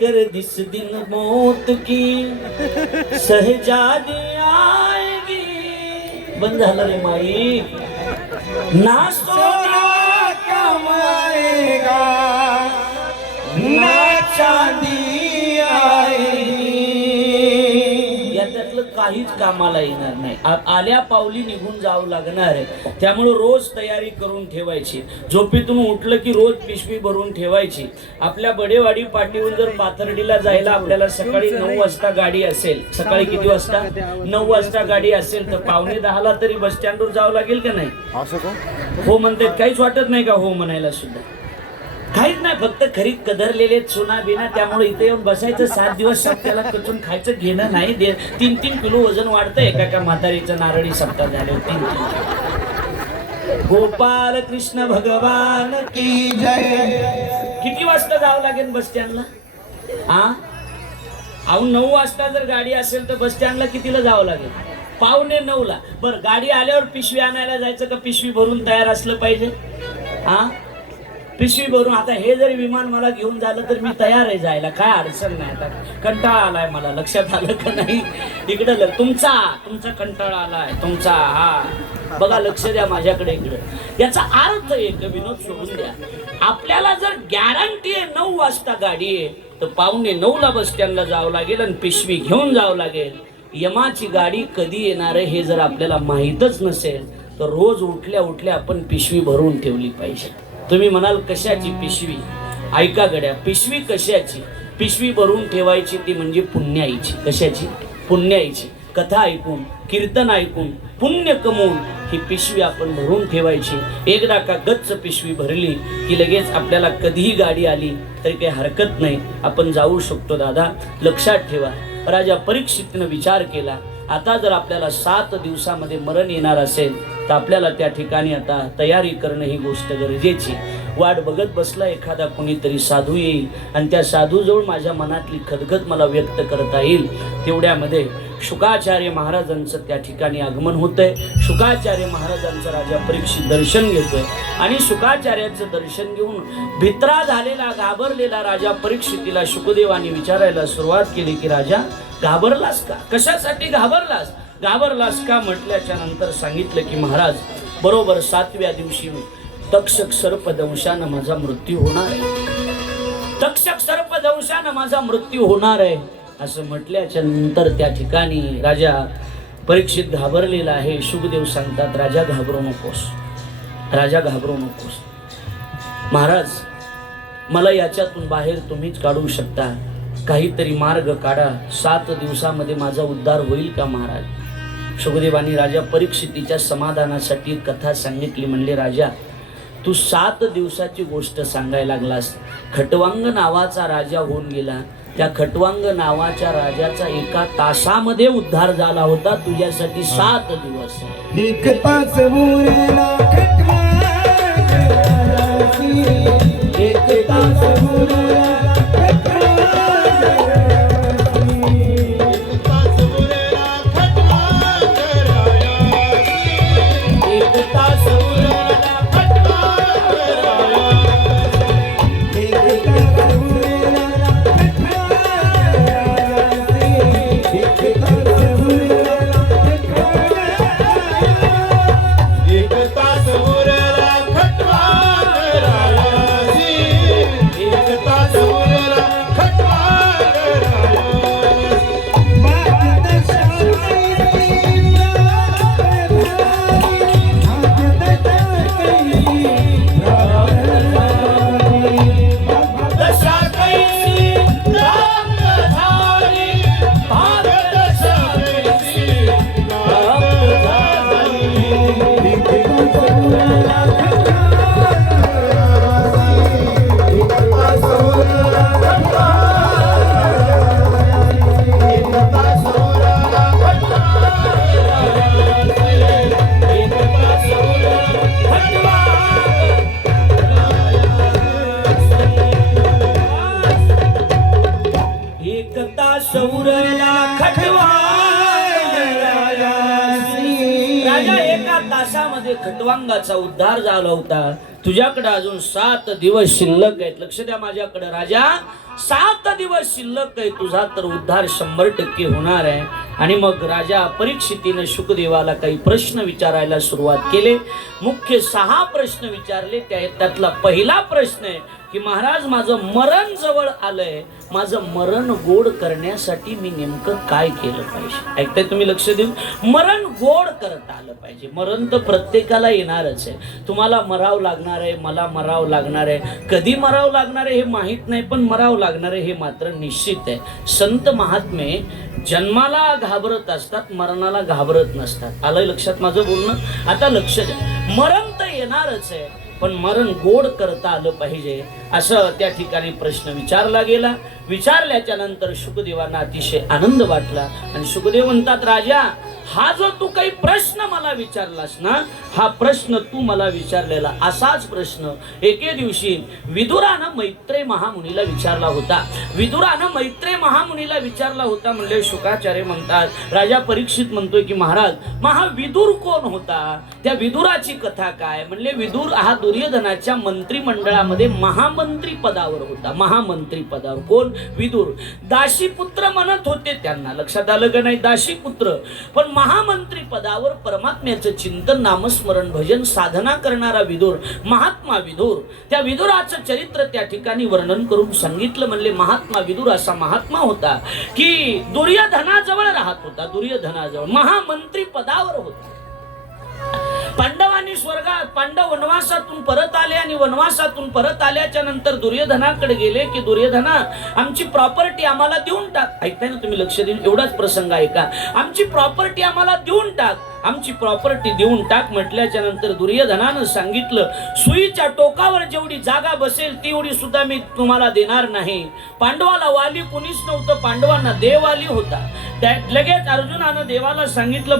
कर दिस दिन मौत की सहजादी आएगी. बंद झालं रे माई. ना सोना काम आएगा ना चांदी आएगी. याच्यातलं काहीच कामाला येणार नाही. आल्या पावली निघून जावं लागणार आहे. त्यामुळे रोज तयारी करून ठेवायची. झोपेतून उठलं की रोज पिशवी भरून ठेवायची. आपल्या बडेवाडी पाठीहून जर पाथर्डीला जायला आपल्याला सकाळी 9 वाजता गाडी असेल, सकाळी किती वाजता? 9 वाजता गाडी असेल तर 9:45ला तरी बस स्टँडवर जावं लागेल का नाही? हो म्हणतात. काहीच वाटत नाही का हो म्हणायला सुद्धा? काहीच नाही. फक्त खरी कदरलेले चुना बिना. त्यामुळे इथे येऊन बसायचं 7 दिवस. त्याला कचून खायचं घेणं नाही. 3-3 किलो वजन वाढतं. एका म्हातारीचं नारळी सप्ताह झाले 3. गोपाल कृष्ण भगवान की जय. किती वाजता जावं लागेल बस स्टँडला? अहो 9 वाजता जर गाडी असेल तर बस स्टँडला कितीला जावं लागेल? 8:45ला. बरं, गाडी आल्यावर पिशवी आणायला जायचं का पिशवी भरून तयार असलं पाहिजे? पिशवी भरून. आता हे जरी विमान मला घेऊन झालं तर मी तयार आहे जायला. काय अडचण नाही. आता कंटाळा आलाय मला. लक्षात आलं का नाही? इकडं तुमचा कंटाळा आलाय तुमचा. बघा, लक्ष द्या माझ्याकडे इकडे. याचा अर्थ एक विनोद सोडून द्या. आपल्याला जर गॅरंटी आहे 9 वाजता गाडी आहे तर 8:45ला बस स्टँडला जावं लागेल आणि पिशवी घेऊन जावं लागेल. यमाची गाडी कधी येणार आहे हे जर आपल्याला माहीतच नसेल तर रोज उठल्या उठल्या आपण पिशवी भरून ठेवली पाहिजे. तुम्ही म्हणाल कशाची पिशवी? ऐका गड्या, पिशवी कशाची? पिशवी भरून ठेवायची ती म्हणजे पुण्याईची. कशाची? पुण्याईची. कथा ऐकून, कीर्तन ऐकून, पुण्य कमवून ही पिशवी आपण भरून ठेवायची. एकदा का गच्च पिशवी भरली की लगेच आपल्याला कधीही गाडी आली तरी काही हरकत नाही, आपण जाऊ शकतो. दादा लक्षात ठेवा, राजा परीक्षितनं विचार केला, आता जर आपल्याला 7 दिवसामध्ये मरण येणार असेल तर आपल्याला त्या ठिकाणी आता तयारी करणं ही गोष्ट गरजेची. वाट बघत बसला एखादा कोणीतरी साधू येईल आणि त्या साधूजवळ माझ्या मनातली खदखद मला व्यक्त करता येईल. तेवढ्यामध्ये शुकाचार्य महाराजांचं त्या ठिकाणी आगमन होतंय. शुकाचार्य महाराजांचं राजा परीक्षित दर्शन घेतोय आणि शुकाचार्याचं दर्शन घेऊन भित्रा झालेला घाबरलेला राजा परीक्षितीला शुकदेवानी विचारायला सुरुवात केली की राजा घाबरलास का? कशासाठी घाबरलास? घाबरलास का म्हटल्याच्या नंतर सांगितलं की महाराज, बरोबर 7व्या दिवशी तक्षक सर्पदंशानं माझा मृत्यू होणार आहे. तक्षक सर्पदंशानं माझा मृत्यू होणार आहे असं म्हटल्याच्या नंतर त्या ठिकाणी राजा परीक्षित घाबरलेला आहे. शुकदेव सांगतात, राजा घाबरू नकोस, राजा घाबरू नकोस. महाराज, मला याच्यातून बाहेर तुम्हीच काढू शकता. काहीतरी मार्ग काढा. 7 दिवसामध्ये माझा उद्धार होईल का महाराज? शुकदेवानी राजा परीक्षितीच्या समाधानासाठी कथा सांगितली. म्हणले, राजा तू 7 दिवसाची गोष्ट सांगायला लागलास. खटवांग नावाचा राजा होऊन गेला. त्या खटवांग नावाच्या राजाचा 1 तासामध्ये उद्धार झाला होता. तुझ्यासाठी 7 दिवस आहे. 1 तास उरला खटवांग राजासी, 1 तास उरला खटवांगाचा उद्धार झाला होता. तुझ्याकडे अजून 7 दिवस शिल्लक आहेत. लक्ष द्या माझ्याकडे राजा, 7 दिवस शिल्लक आहे तुझा, तर उद्धार 100% होणार आहे. आणि मग राजा परीक्षितीने शुकदेवाला काही प्रश्न विचारायला सुरुवात केले. मुख्य 6 प्रश्न विचारले. त्यातला पहिला प्रश्न आहे की महाराज, माझं मरण जवळ आलंय, माझं मरण गोड करण्यासाठी मी नेमकं काय केलं पाहिजे? ऐकताय तुम्ही? लक्ष देऊन. मरण गोड करता आलं पाहिजे. मरण तर प्रत्येकाला येणारच आहे. तुम्हाला मरावं लागणार आहे, मला मरावं लागणार आहे. कधी मरावं लागणार आहे हे माहित नाही, पण मरावं लागणार आहे हे मात्र निश्चित आहे. संत महात्मे जन्माला घाबरत असतात, मरणाला घाबरत नसतात. आलंय लक्षात माझं बोलणं? आता लक्ष द्या. मरण तर येणारच आहे, पण मरण गोड करता आलं पाहिजे, असं त्या ठिकाणी प्रश्न विचारला गेला. विचारल्याच्या नंतर शुकदेवांना अतिशय आनंद वाटला आणि शुकदेव म्हणतात, राजा, हा जो तू काही प्रश्न मला विचारलास ना, हा प्रश्न तू मला विचारलेला असाच प्रश्न एके दिवशी विदुरानं मैत्रेय महामुनीला विचारला होता. विदुरानं मैत्रेय महामुनीला विचारला होता म्हणले शुकाचार्य म्हणतात, राजा परीक्षित म्हणतोय की महाराज, विदुर कोण होता? त्या विदुराची कथा काय? म्हणले विदुर हा दुर्योधनाच्या मंत्रिमंडळामध्ये महामंत्री पदावर होता. महामंत्री पदावर. कोण? विदुर. दासीपुत्र म्हणत होते त्यांना. लक्षात आलं का नाही? दासीपुत्र. पण महामंत्री पदावर परमात्म्याचं चिंतन, नामस्मरण, भजन, साधना करणारा विदुर, महात्मा विदुर. त्या विदुराचं चरित्र त्या ठिकाणी वर्णन करून सांगितलं. म्हणले महात्मा विदुर असा महात्मा होता की दुर्योधनाजवळ राहत होता. दुर्योधनाजवळ महामंत्री पदावर होता. पांडवांनी स्वर्गात, पांडव वनवासातून परत आले आणि वनवासातून परत आल्याच्या नंतर दुर्योधनाकडे गेले की दुर्योधना, आमची प्रॉपर्टी आम्हाला देऊन टाक. ऐकताय ना तुम्ही? लक्ष देऊन. एवढाच प्रसंग आहे का? आमची प्रॉपर्टी आम्हाला देऊन टाक, आमची प्रॉपर्टी देऊन टाक म्हटल्याच्या नंतर दुर्योधनानं सांगितलं, सुईच्या टोकावर जेवढी जागा बसेल तेवढी सुद्धा मी तुम्हाला देणार नाही. पांडवाला वाली कुणीच नव्हतं, पांडवांना देव वाली होता. लगेच अर्जुनानं देवाला सांगितलं,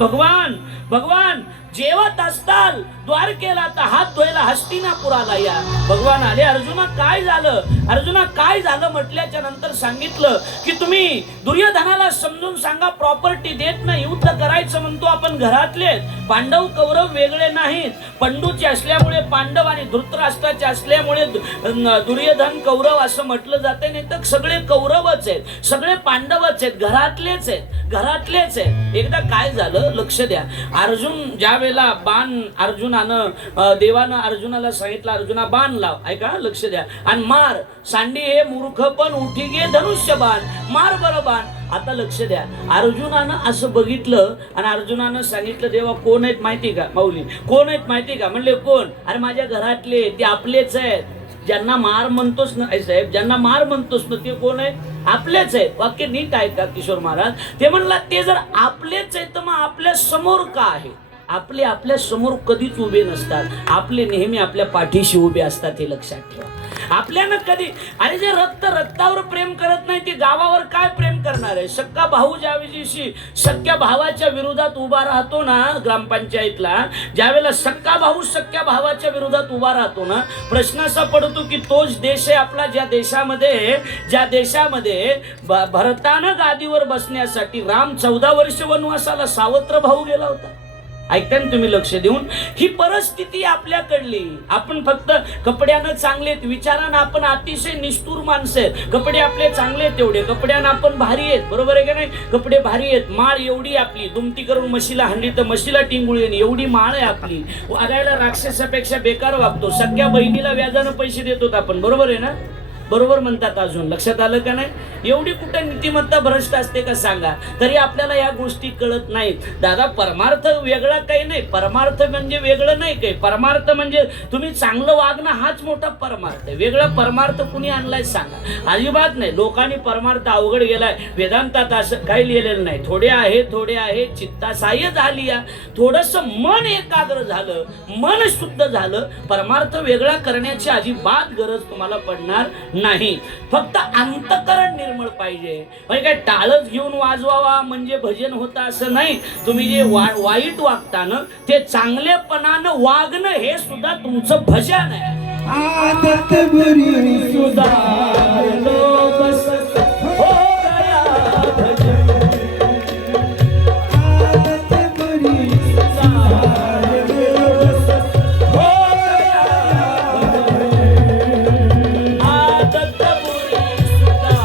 भगवान जेवत असताल द्वारकेला तर हात धुवायला हस्तिनापुराला या. भगवान आले. अर्जुना काय झालं म्हटल्याच्या नंतर सांगितलं की तुम्ही दुर्योधनाला समजून सांगा, प्रॉपर्टी देत नाही, युद्ध करायचं म्हणतो आपण घरातले. पांडव कौरव वेगळे नाहीत. पंडूचे असल्यामुळे पांडव आणि धृतराष्ट्राचे असल्यामुळे दुर्योधन कौरव असं म्हटलं जाते. नाही तर सगळे कौरवच आहेत, सगळे पांडवच आहेत, घरातलेच आहेत. एकदा काय झालं लक्ष द्या. अर्जुन ज्या वेळेला बाण देवानं अर्जुनाला सांगितलं, अर्जुना बाण लाव. ऐका, लक्ष द्या. आणि मार. सांडी हे मूर्ख पण उठी गे धनुष्य बाण, मार बरं बाण. आता लक्ष द्या. अर्जुनानं असं बघितलं आणि अर्जुनानं सांगितलं, देवा कोण आहेत माहिती का? माऊली कोण आहेत माहिती का? म्हणले कोण? अरे माझ्या घरातले, ते आपलेच आहेत. ज्यांना मार म्हणतोस ना साहेब, ज्यांना मार म्हणतोस ना ते कोण आहे? आपलेच आहेत. वाक्य नीट आहे का किशोर महाराज? ते म्हणला, ते जर आपलेच आहेत तर मग आपल्या समोर का आहे? आपल्या समोर कधीच उभे नसतात. आपले नेहमी आपल्या पाठीशी उभे असतात, हे लक्षात ठेवा. आपल्याला कधी, अरे जे रक्तावर प्रेम करत नाही ते गावावर काय प्रेम करणार आहे? सक्का भाऊ ज्यावेळी सख्या भावाच्या विरोधात उभा राहतो ना ग्रामपंचायतला, ज्यावेळेला सक्का भाऊ सख्या भावाच्या विरोधात उभा राहतो ना, प्रश्न असा पडतो की तोच देश आहे आपला ज्या देशामध्ये भरतानं गादीवर बसण्यासाठी राम 14 वर्ष वनवासाला सावत्र भाऊ गेला होता. ऐकताय ना तुम्ही? लक्ष देऊन. ही परिस्थिती आपल्याकडली. आपण फक्त कपड्यानं चांगले, विचारानं आपण अतिशय निष्ठुर माणसं आहेत. कपडे आपले चांगले तेवढे, कपड्यानं आपण भारी आहेत. बरोबर आहे का नाही? कपडे भारी आहेत. माळ एवढी आपली, दुमती करून म्हशीला हाणली तर म्हशीला टिंगुळी एवढी माळ आहे आपली. वागायला राक्षसापेक्षा बेकार वागतो. सगळ्या बहिणीला व्याजानं पैसे देतो आपण. बरोबर आहे ना? बरोबर म्हणतात. अजून लक्षात आलं का नाही? एवढी कुठे नीतिमत्ता भ्रष्ट असते का सांगा? तरी आपल्याला या गोष्टी कळत नाहीत. दादा परमार्थ वेगळा काही नाही. परमार्थ म्हणजे वेगळं नाही काही. परमार्थ म्हणजे तुम्ही चांगलं वागणं हाच मोठा परमार्थ आहे. वेगळा परमार्थ कुणी आणलाय सांगा? अजिबात नाही. लोकांनी परमार्थ अवघड गेलाय. वेदांतात असं काही लिहिलेलं नाही. थोडे आहे चित्ता साह्य झाली या. थोडस मन एकाग्र झालं, मन शुद्ध झालं, परमार्थ वेगळा करण्याची अजिबात गरज तुम्हाला पडणार नाही. फक्त अंतःकरण निर्मळ पाहिजे. म्हणजे काय टाळच घेऊन वाजवावा म्हणजे भजन होतं असं नाही. तुम्ही जे वाईट वागता ना ते चांगलेपणानं वागणं हे सुद्धा तुमचं भजन आहे. आदत बुरी सुधारलो बस हो गया भजन. आदत बुरी सुधारलो बस हो गया भजन. आदत बुरी सुधारलो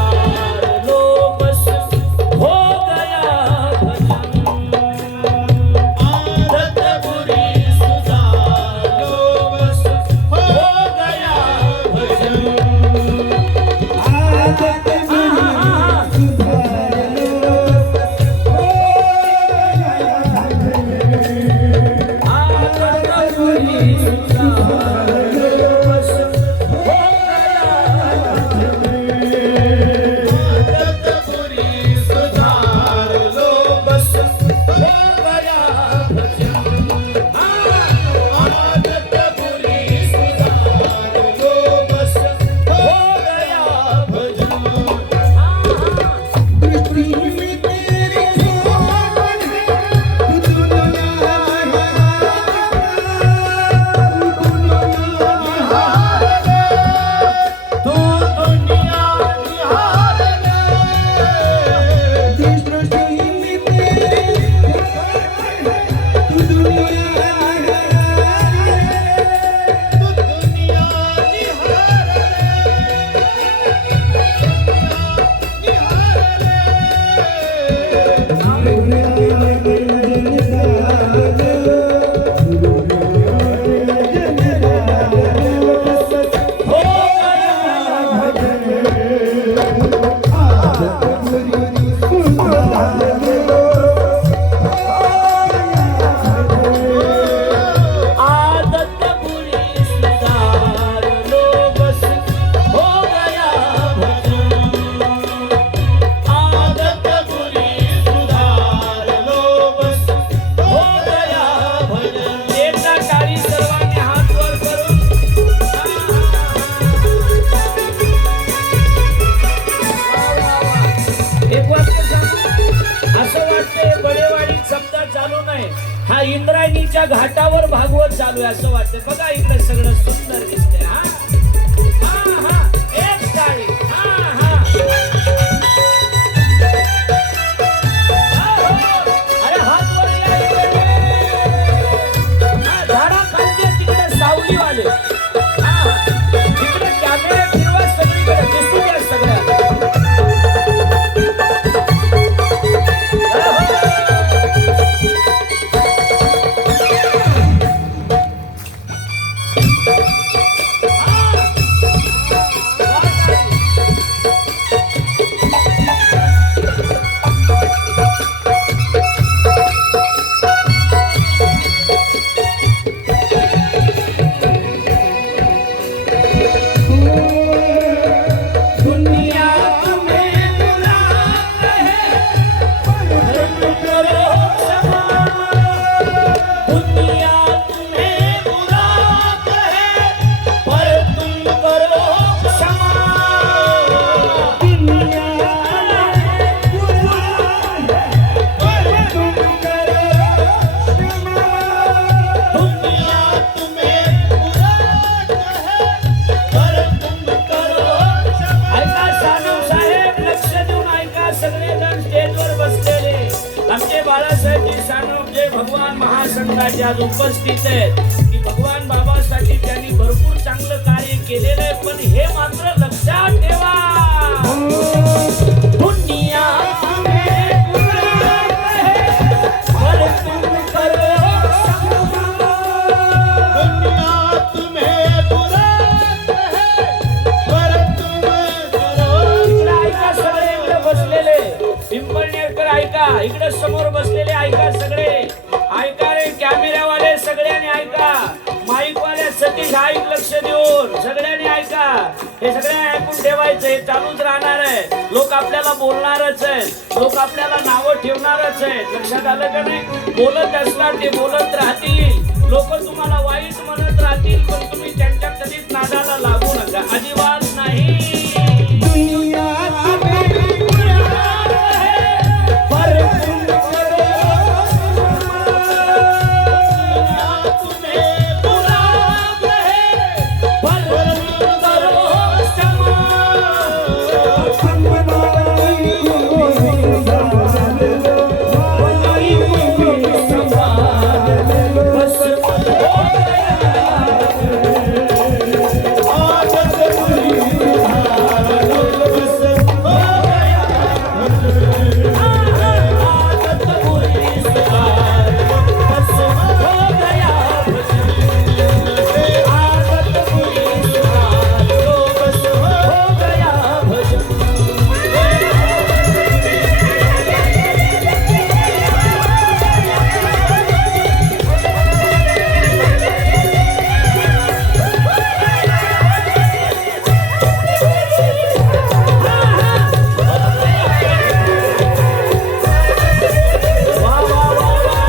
कुठल्या घाटावर भागवत चालू आहे असं वाटतं. बघा इकडे सगळं सुंदर दिसतंय. हा हा हा एक टाळी. हा हा अरे हात वर या इकडे. हा झाडाखालचे तिकडे सावलीवाले. हा हा तिकडे कॅमेरा फिरवा सगळीकडे दिसू द्या सगळ्या. दुनिया तुम्हें बुलाता है पर तुम करो क्षमा. दुनिया तुम्हें बुलाता है पर तुम करो क्षमा. दुनिया तुम्हें बुलाता है पर तुम करो क्षमा. दुनिया तुम्हें बुलाता है पर तुम करो क्षमा. ऐका सानू साहेब लक्ष देऊन ऐका सगळेजण स्टेजवर बसलेले. आमचे बाळासाहेबजी सानू जे भगवान महासंघाचे आज उपस्थित आहेत की भगवान बाबासाठी त्यांनी भरपूर चांगलं कार्य केलेलं आहे. पण हे मात्र लक्षात ठेवा. दुनिया तुम्हें बुलाता है पर तुम करो क्षमा. दुनिया तुम्हें बुलाता है पर तुम करो. इकडे ऐका सगळे इकडे बसलेले पिंपळनेरकर ऐका. इकडे समोर बसलेले ऐका सगळे. ऐका रे कॅमेरावाले सगळ्यांनी ऐका. माईकवाले सतीश ऐक लक्ष देऊन सगळ्यांनी ऐका. हे सगळ्यांनी ऐकून ठेवायचं. हे चालूच राहणार आहे. लोक आपल्याला बोलणारच आहेत. लोक आपल्याला नावं ठेवणारच आहेत. लक्षात आलं का नाही. बोलत असणार ते बोलत राहतील. लोक तुम्हाला वाईट म्हणत राहतील पण तुम्ही त्यांच्या कधीच नादाला लागू नका. अजिबात नाही. दुनिया तुम्हें बुलाता है पर तुम करो दुनिया तुम्हें बुलाता है पर तुम करो क्षमा. बनाई को संभाल लो. बनाई को संभाल लो. बस हो गया. आदत बुरी सुधार लो. बस हो गया. आदत बुरी सुधार बस हो गया. आदत बुरी सुधार लो बस हो गया भजन. वा वा वा वा.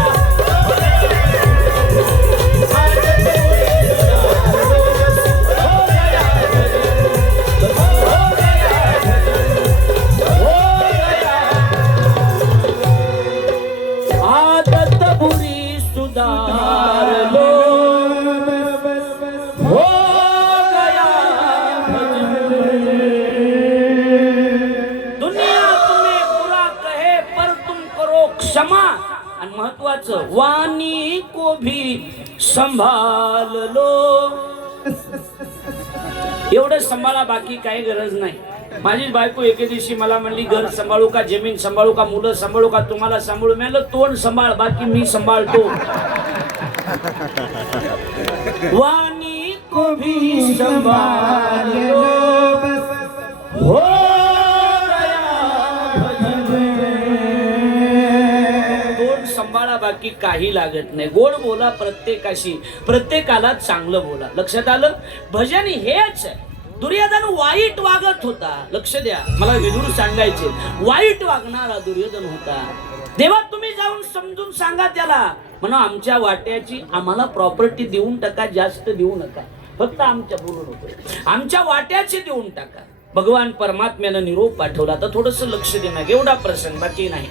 आदत बुरी सुधार लो बस हो गया भजन. बस हो गया भजन. हो गया. आदत बुरी सुधार लो हो गया भजन. दुनिया तुम्हें बुरा कहे पर तुम करो क्षमा. आणि महत्वाचं वाणी को भी संभाल लो. एवढं सांभाळा बाकी काही गरज नाही. माझी बायको एके दिवशी मला म्हणली घर सांभाळू का जमीन सांभाळू का मुलं सांभाळू का तुम्हाला सांभाळू. मी म्हणलं तोंड सांभाळ बाकी मी सांभाळतो. वाणी को भी संभाल लो हो गया भजन. तोंड सांभाळा बाकी काही लागत नाही. गोड बोला प्रत्येकाशी. प्रत्येकाला चांगलं बोला. लक्षात आलं. भजन हेच आहे. दुर्योधन वाईट वागत होता. लक्ष द्या मला विदुर सांगायचे. वाईट वागणारा दुर्योधन होता. देवा तुम्ही जाऊन समजून सांगा त्याला. म्हणा आमच्या वाट्याची आम्हाला प्रॉपर्टी देऊन टाका. जास्त देऊ नका. फक्त आमच्या बोलून होतं आमच्या वाट्याची देऊन टाका. भगवान परमात्म्यानं निरोप पाठवला. तर थोडंसं लक्ष देणार, एवढा प्रसंग बाकी नाही.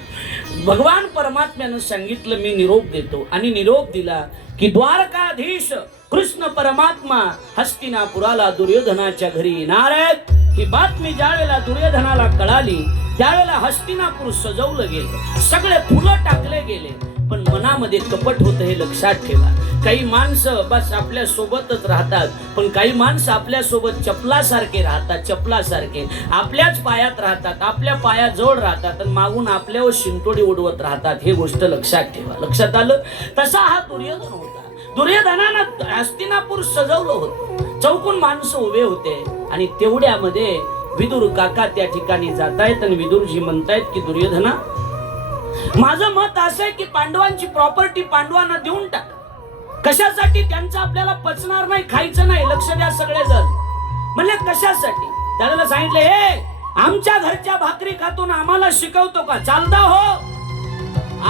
भगवान परमात्म्यानं सांगितलं मी निरोप देतो, आणि निरोप दिला की द्वारकाधीश कृष्ण परमात्मा हस्तिनापुराला दुर्योधनाच्या घरी येणार आहेत. ही बातमी ज्यावेळेला दुर्योधनाला कळाली त्यावेळेला हस्तिनापूर सजवलं गेलं, सगळे फुलं टाकले गेले, पण मनामध्ये कपट होतं हे लक्षात ठेवा. काही माणसं बस आपल्या सोबतच राहतात, पण काही माणसं आपल्या सोबत चपलासारखे राहतात, चपलासारखे आपल्याच पायात राहतात, आपल्या पायाजवळ राहतात, आणि मागून आपल्यावर शिंतोडी उडवत राहतात. हे गोष्ट लक्षात ठेवा. लक्षात आलं? तसा हा दुर्योधन होता. दुर्योधनानं हस्तिनापूर सजवलं होतं, चौकून माणसं उभे होते, आणि तेवढ्यामध्ये विदुर काका त्या ठिकाणी जातायत, आणि विदुरजी म्हणतायत की दुर्योधना, माझं मत असं आहे की पांडवांची प्रॉपर्टी पांडवांना देऊन टाक. कशासाठी? त्यांचं आपल्याला पचणार नाही, खायचं नाही. लक्ष द्या सगळेजण. म्हणले कशासाठी? त्याला सांगितलं, हे आमच्या घरच्या भाकरी खातून आम्हाला शिकवतो का? चालता हो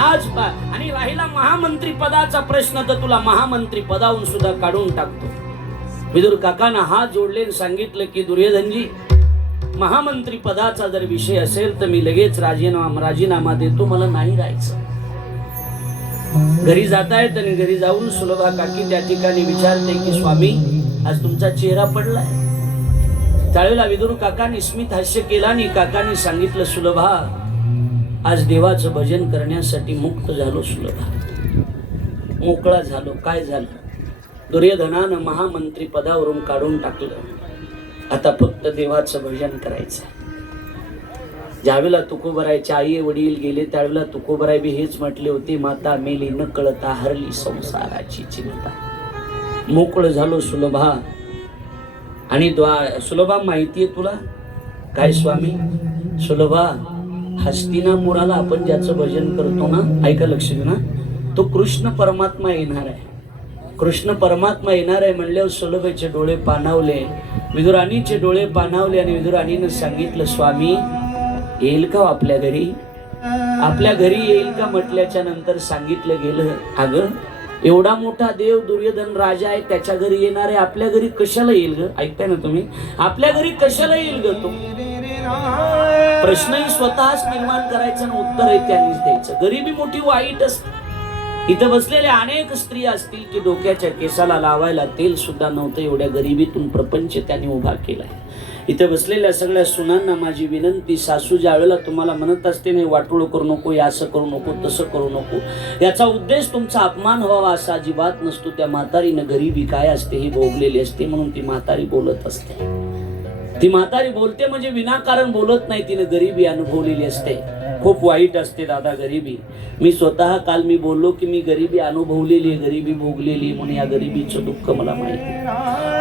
आज पा. आणि राहिला महामंत्री पदाचा प्रश्न, तर तुला महामंत्री पदावरून सुद्धा काढून टाकतो. विदुर काकांना हात जोडले, सांगितलं की दुर्योधनजी, महामंत्री पदाचा जर विषय असेल तर मी लगेच राजीनामा देतो, मला नाही राहायचं. घरी जातायत, आणि घरी जाऊन सुलभा काकी त्या ठिकाणी विचारते की स्वामी, आज तुमचा चेहरा पडलाय. त्यावेळेला विदुर काकांनी स्मित हास्य केला, आणि काकांनी सांगितलं, सुलभा, आज देवाचं भजन करण्यासाठी मुक्त झालो. सुलभा, मोकळा झालो. काय झालं? दुर्योधनानं महामंत्री पदावरून काढून टाकलं. आता फक्त देवाचं भजन करायचं. ज्यावेळेला तुकोबरायच्या आई वडील गेले त्यावेळेला तुकोबराय बी हेच म्हटले होते, माता मेली न कळता हरली संसाराची चिंता. मोकळं झालो सुलभा. आणि सुलभा, माहितीये तुला काय स्वामी? सुलभा, हस्तिनापुराला आपण ज्याचं भजन करतो ना, ऐका लक्ष दे ना, तो कृष्ण परमात्मा येणार आहे. कृष्ण परमात्मा येणार आहे म्हणल्यावर सुलभेचे डोळे पाणावले, विदुराणीचे डोळे पाणावले, आणि विदुराणीनं सांगितलं, स्वामी येईल का आपल्या घरी? आपल्या घरी येईल का म्हटल्याच्या नंतर सांगितलं गेलं, अगं एवढा मोठा देव दुर्योधन राजा आहे, त्याच्या घरी येणार आहे, आपल्या घरी कशाला येईल ग? ऐकताय ना तुम्ही? आपल्या घरी कशाला येईल ग तो? प्रश्नही स्वतःच निर्माण करायचा आणि उत्तरही त्यांनीच द्यायचं. गरिबी मोठी वाईट असते. इथं बसलेल्या अनेक स्त्रिया असतील की डोक्याच्या केसाला लावायला तेल सुद्धा नव्हतं, एवढ्या गरिबीतून प्रपंच त्यांनी उभा केलाय. इथं बसलेल्या सगळ्या सुनांना माझी विनंती, सासू ज्या वेळेला तुम्हाला म्हणत असते नाही वाटोळ करू नको, असं करू नको, तसं करू नको, याचा उद्देश तुमचा अपमान व्हावा असा अजिबात नसतो. त्या म्हातारीनं गरिबी काय असते ही भोगलेली असते, म्हणून ती म्हातारी बोलत असते. ती म्हातारी बोलते म्हणजे विनाकारण बोलत नाही, तिने गरिबी अनुभवलेली असते. खूप वाईट असते दादा गरिबी. मी स्वतः काल मी बोललो की मी गरिबी अनुभवलेली आहे, गरिबी भोगलेली, म्हणून या गरिबीचं दुःख मला माहिती.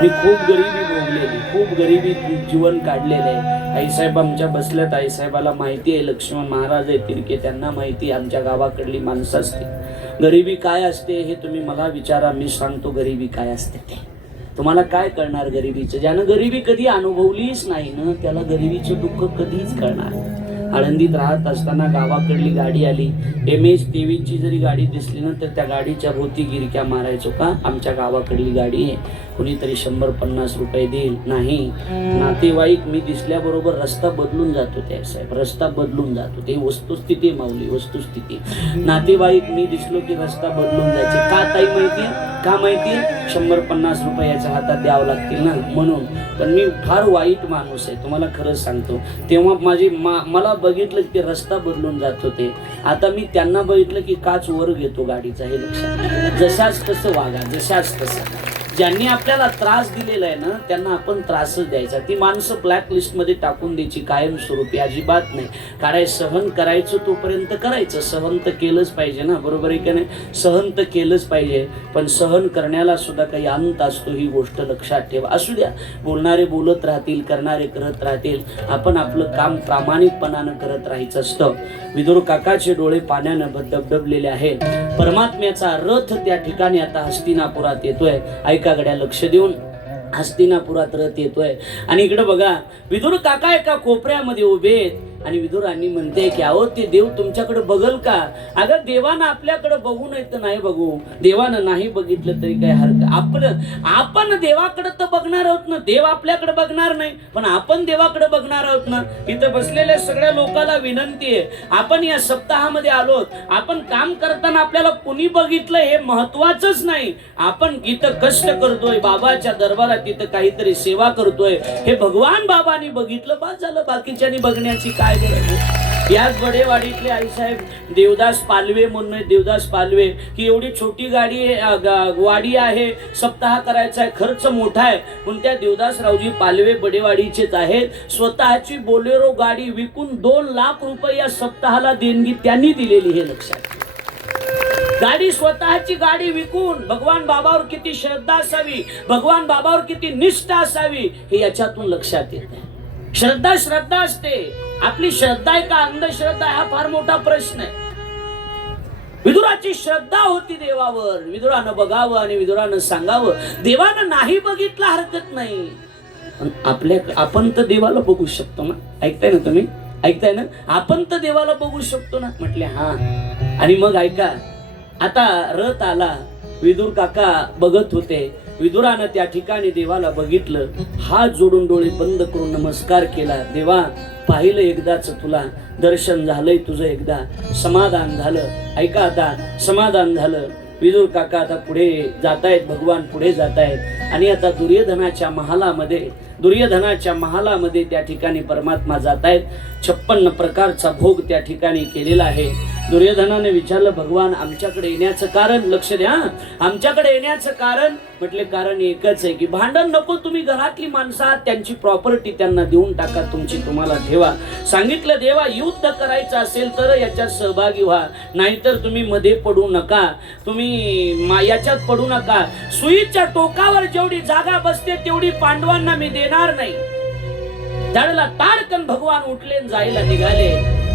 मी खूप गरिबी भोगलेली, खूप गरिबी जीवन काढलेलं आहे. आईसाहेब आमच्या बसल्यात, आईसाहेबाला माहिती आहे, लक्ष्मण महाराज आहे तिरके, त्यांना माहिती आहे आमच्या गावाकडली माणसं असते. गरिबी काय असते हे तुम्ही मला विचारा, मी सांगतो गरिबी काय असते ते. तुम्हाला काय कळणार गरिबीचं? ज्यानं गरिबी कधी अनुभवलीच नाही ना, त्याला गरिबीचं दुःख कधीच कळणार. आळंदीत राहत असताना गावाकडली गाडी आली, MS-23 ची जरी गाडी दिसली ना तर त्या गाडीच्या भोवती गिरक्या मारायचो. का? आमच्या गावाकडली गाडी आहे, कुणीतरी 100-50 रुपये देईल. नाही, नातेवाईक मी दिसल्याबरोबर रस्ता बदलून जातो. त्या साहेब रस्ता बदलून जातो, ते वस्तुस्थिती माऊली, वस्तुस्थिती. नातेवाईक मी दिसलो की रस्ता बदलून जायचे. का ताई माहिती? का माहिती? 100-50 रुपये याच्या हातात द्यावं लागतील ना, म्हणून. पण मी फार वाईट माणूस आहे, तुम्हाला खरंच सांगतो. तेव्हा मला बघितलं की ते रस्ता बदलून जात होते. आता मी त्यांना बघितलं की काच वर घेतो गाडीचा. हे लक्षात. जशाच तसं वागा, जशाच तसं. ज्यांनी आपल्याला त्रास दिलेला आहे ना त्यांना आपण त्रासच द्यायचा. ती माणसं ब्लॅक लिस्ट मध्ये टाकून द्यायची कायमस्वरूपी, अजिबात नाही. कारण सहन करायचं तोपर्यंत करायचं, सहन तर केलंच पाहिजे ना, बरोबर आहे की नाही? सहन तर केलंच पाहिजे, पण सहन करण्याला सुद्धा काही अंत असतो, ही गोष्ट लक्षात ठेवा. असू द्या, बोलणारे बोलत राहतील, करणारे करत राहतील, आपण आपलं काम प्रामाणिकपणानं करत राहायचं असतं. विदुर काकाचे डोळे पाण्यानं दबदबलेले आहेत. परमात्म्याचा रथ त्या ठिकाणी आता हस्तिनापुरात येतोय. ऐका गड्या लक्ष देऊन, हस्तिनापुरात रथ येतोय. आणि इकडे बघा, विदुर काका एका कोपऱ्यामध्ये उभे आहेत. आणि विदुरांनी म्हणते की अहो ते देव तुमच्याकडे बघल का? अगं देवानं आपल्याकडे बघू नाही तर नाही बघू, देवानं नाही बघितलं तरी काय हरकत. आपण देवाकडे तर बघणार आहोत ना, देव आपल्याकडे बघणार नाही पण आपण देवाकडे बघणार आहोत ना. इथं बसलेल्या सगळ्या लोकांना विनंती आहे, आपण या सप्ताहामध्ये आलोत, आपण काम करताना आपल्याला कुणी बघितलं हे महत्वाचंच नाही, आपण इथं कष्ट करतोय, बाबाच्या दरबारात इथं काहीतरी सेवा करतोय हे भगवान बाबांनी बघितलं बस झालं, बाकीच्यांनी बघण्याची काय गरज आहे. याच बडेवाडीतले आईसाहेब देवदास पालवे म्हणून, देवदास पालवे ही एवढी छोटी वाडी आहे, सप्ताह करायचा आहे, खर्च मोठा आहे, पण त्या देवदासरावजी पालवे बडेवाडीचेच आहेत. स्वतःची बोलेरो गाडी विकून 2 लाख रुपये या सप्ताहाला देणगी त्यांनी दिलेली हे लक्षात. गाडी, स्वतःची गाडी विकून भगवान बाबावर किती श्रद्धा असावी, भगवान बाबावर किती निष्ठा असावी हे याच्यातून लक्षात येते. श्रद्धा श्रद्धा असते, आपली श्रद्धा आहे का अंधश्रद्धा हा फार मोठा प्रश्न आहे. विदुराची श्रद्धा होती देवावर, विदुरानं बघावं आणि विदुरानं सांगावं. देवानं नाही बघितलं हरकत नाही, पण आपण तर देवाला बघू शकतो ना. ऐकताय ना तुम्ही, ऐकताय ना, आपण तर देवाला बघू शकतो ना. म्हटले हा. आणि मग ऐका, आता रथ आला, विदुर काका बघत होते, विदुरानं त्या ठिकाणी देवाला बघितलं, हात जोडून डोळे बंद करून नमस्कार केला. देवा पाहिलं एकदाच तुला, दर्शन झालंय तुझं, एकदा समाधान झालं. ऐका आता, समाधान झालं. विदुर काका आता पुढे जातायत, भगवान पुढे जातायत आणि आता दुर्योधनाच्या महालामध्ये त्या ठिकाणी परमात्मा जातायत. 56 प्रकारचा भोग त्या ठिकाणी केलेला आहे. दुर्योधनाने विचारलं, भगवान आमच्याकडे येण्याचं कारण, लक्ष द्या, आमच्याकडे येण्याचं कारण. म्हटले कारण एकच आहे की भांडण नको, तुम्ही घरातली माणसं आहात, त्यांची प्रॉपर्टी त्यांना देऊन टाका, तुमची तुम्हाला ठेवा. सांगितलं देवा युद्ध करायचं असेल तर याच्यात सहभागी व्हा, नाहीतर तुम्ही मध्ये पडू नका, तुम्ही याच्यात पडू नका. सुईच्या टोकावर जेवढी जागा बसते तेवढी पांडवांना मी देणार नाही. त्यावेळेला ताडकन भगवान उठले जायला निघाले.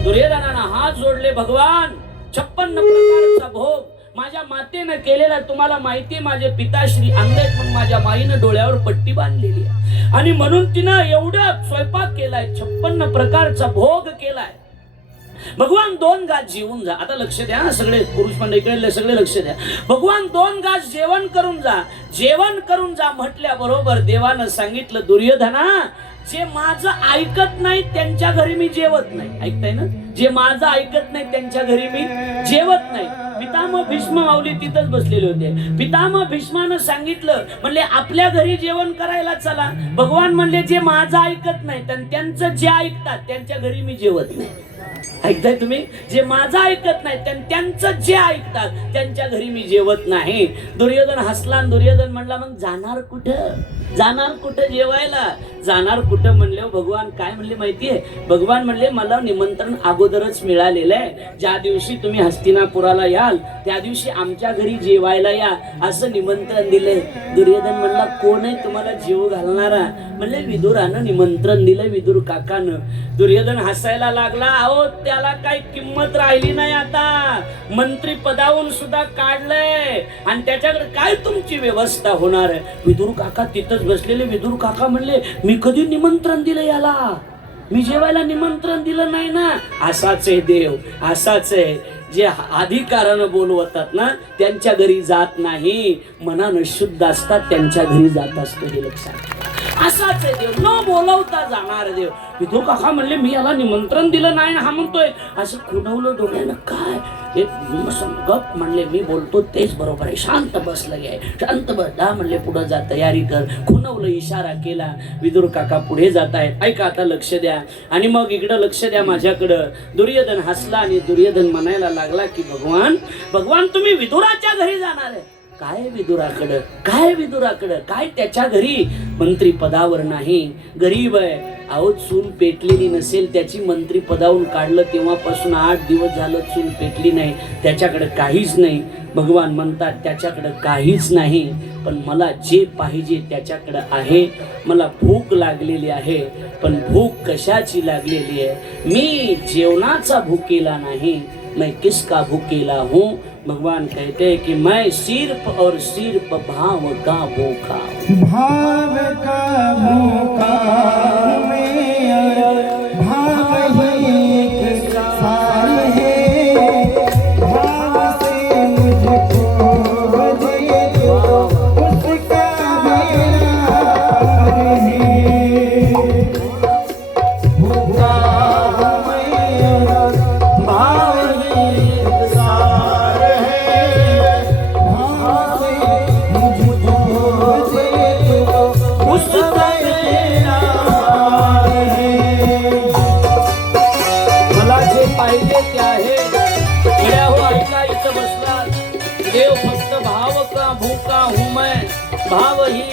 दुर्योधनानं हात जोडले, भगवान 56 प्रकारचा भोग माझ्या मातेनं केलेला तुम्हाला माहितीये, माझे पिताश्री अंगद म्हणून माझ्या माईनं डोळ्यावर पट्टी बांधलेली आहे आणि म्हणून तिनं एवढा स्वयंपाक केलाय, 56 प्रकारचा भोग केलाय. भगवान 2 घास जेवून जा. आता लक्ष द्या सगळे पुरुष मंडळी, सगळे लक्ष द्या. भगवान 2 घास जेवण करून जा, जेवण करून जा म्हटल्या बरोबर देवानं सांगितलं, दुर्योधना जे माझं ऐकत नाही त्यांच्या घरी मी जेवत नाही. ऐकताय ना, जे माझं ऐकत नाही त्यांच्या घरी मी जेवत नाही. पितामह भीष्म माऊली तिथंच बसलेले होते. पितामह भीष्मानं सांगितलं, म्हणले आपल्या घरी जेवण करायला चला. भगवान म्हणले जे माझं ऐकत नाही त्यांचं जे ऐकतात त्यांच्या घरी मी जेवत नाही. ऐकताय तुम्ही, जे माझं ऐकत नाही त्यांचं जे ऐकतात त्यांच्या घरी मी जेवत नाही. दुर्योधन हसला, दुर्योधन म्हणला मग जाणार कुठं जेवायला, जाणार कुठं म्हणले. भगवान काय म्हणले माहितीये, भगवान म्हणले मला निमंत्रण अगोदरच मिळालेलं आहे, ज्या दिवशी तुम्ही हस्तिनापुराला याल त्या दिवशी आमच्या घरी जेवायला या असं निमंत्रण दिलंय. दुर्योधन म्हणला कोण आहे तुम्हाला जेव घालणारा? म्हणले विदुरानं निमंत्रण दिलंय, विदुर काकानं. दुर्योधन हसायला लागला, अहो त्याला काही किंमत राहिली नाही, आता मंत्री पदावरून सुद्धा काढलंय आणि त्याच्याकडे काय तुमची व्यवस्था होणार आहे. विदुर काका तिथंच बसलेले. विदुर काका म्हणले मी कधी निमंत्रण दिलं याला, मी जेवायला निमंत्रण दिलं नाही ना. असाच आहे देव, असाच आहे, जे अधिकारानं बोलवतात ना त्यांच्या घरी जात नाही, मनानं शुद्ध असतात त्यांच्या घरी जात असतो, हे लक्षात. असाच आहे देव, न बोलवता जाणार देव. विदुर काका म्हणले मी याला निमंत्रण दिलं नाही, हा म्हणतोय. असं खुणवलं डोळ्यानं, काय गप म्हणले मी बोलतो तेच बरोबर आहे, शांत बसलं आहे, शांत बस. म्हणले पुढे जा, तयारी कर. खुणवलं, इशारा केला. विदुर काका पुढे जात आहेत. ऐका आता लक्ष द्या आणि मग इकडं लक्ष द्या माझ्याकडं. दुर्योधन हसला आणि दुर्योधन म्हणायला लागला की भगवान तुम्ही विदुराच्या घरी जाणार आहे. काय विदुराकडं, काय त्याच्या घरी मंत्री पदावर नाही, गरीब आहे. अहो चूल पेटलेली नसेल त्याची मंत्री पदावरून काढलं तेव्हापासून 8 दिवस झालं चूल पेटली नाही, त्याच्याकडे काहीच नाही. भगवान म्हणतात त्याच्याकडे काहीच नाही, पण मला जे पाहिजे त्याच्याकडे आहे. मला भूक लागलेली आहे, पण भूक कशाची लागलेली आहे? मी जेवणाचा भूकेला नहीं, मैं किसका भूकेला हूँ. भगवान कहते हैं कि मैं सिर्फ और सिर्फ भाव का भूखा, भाव का भूखा मैं, भाव ही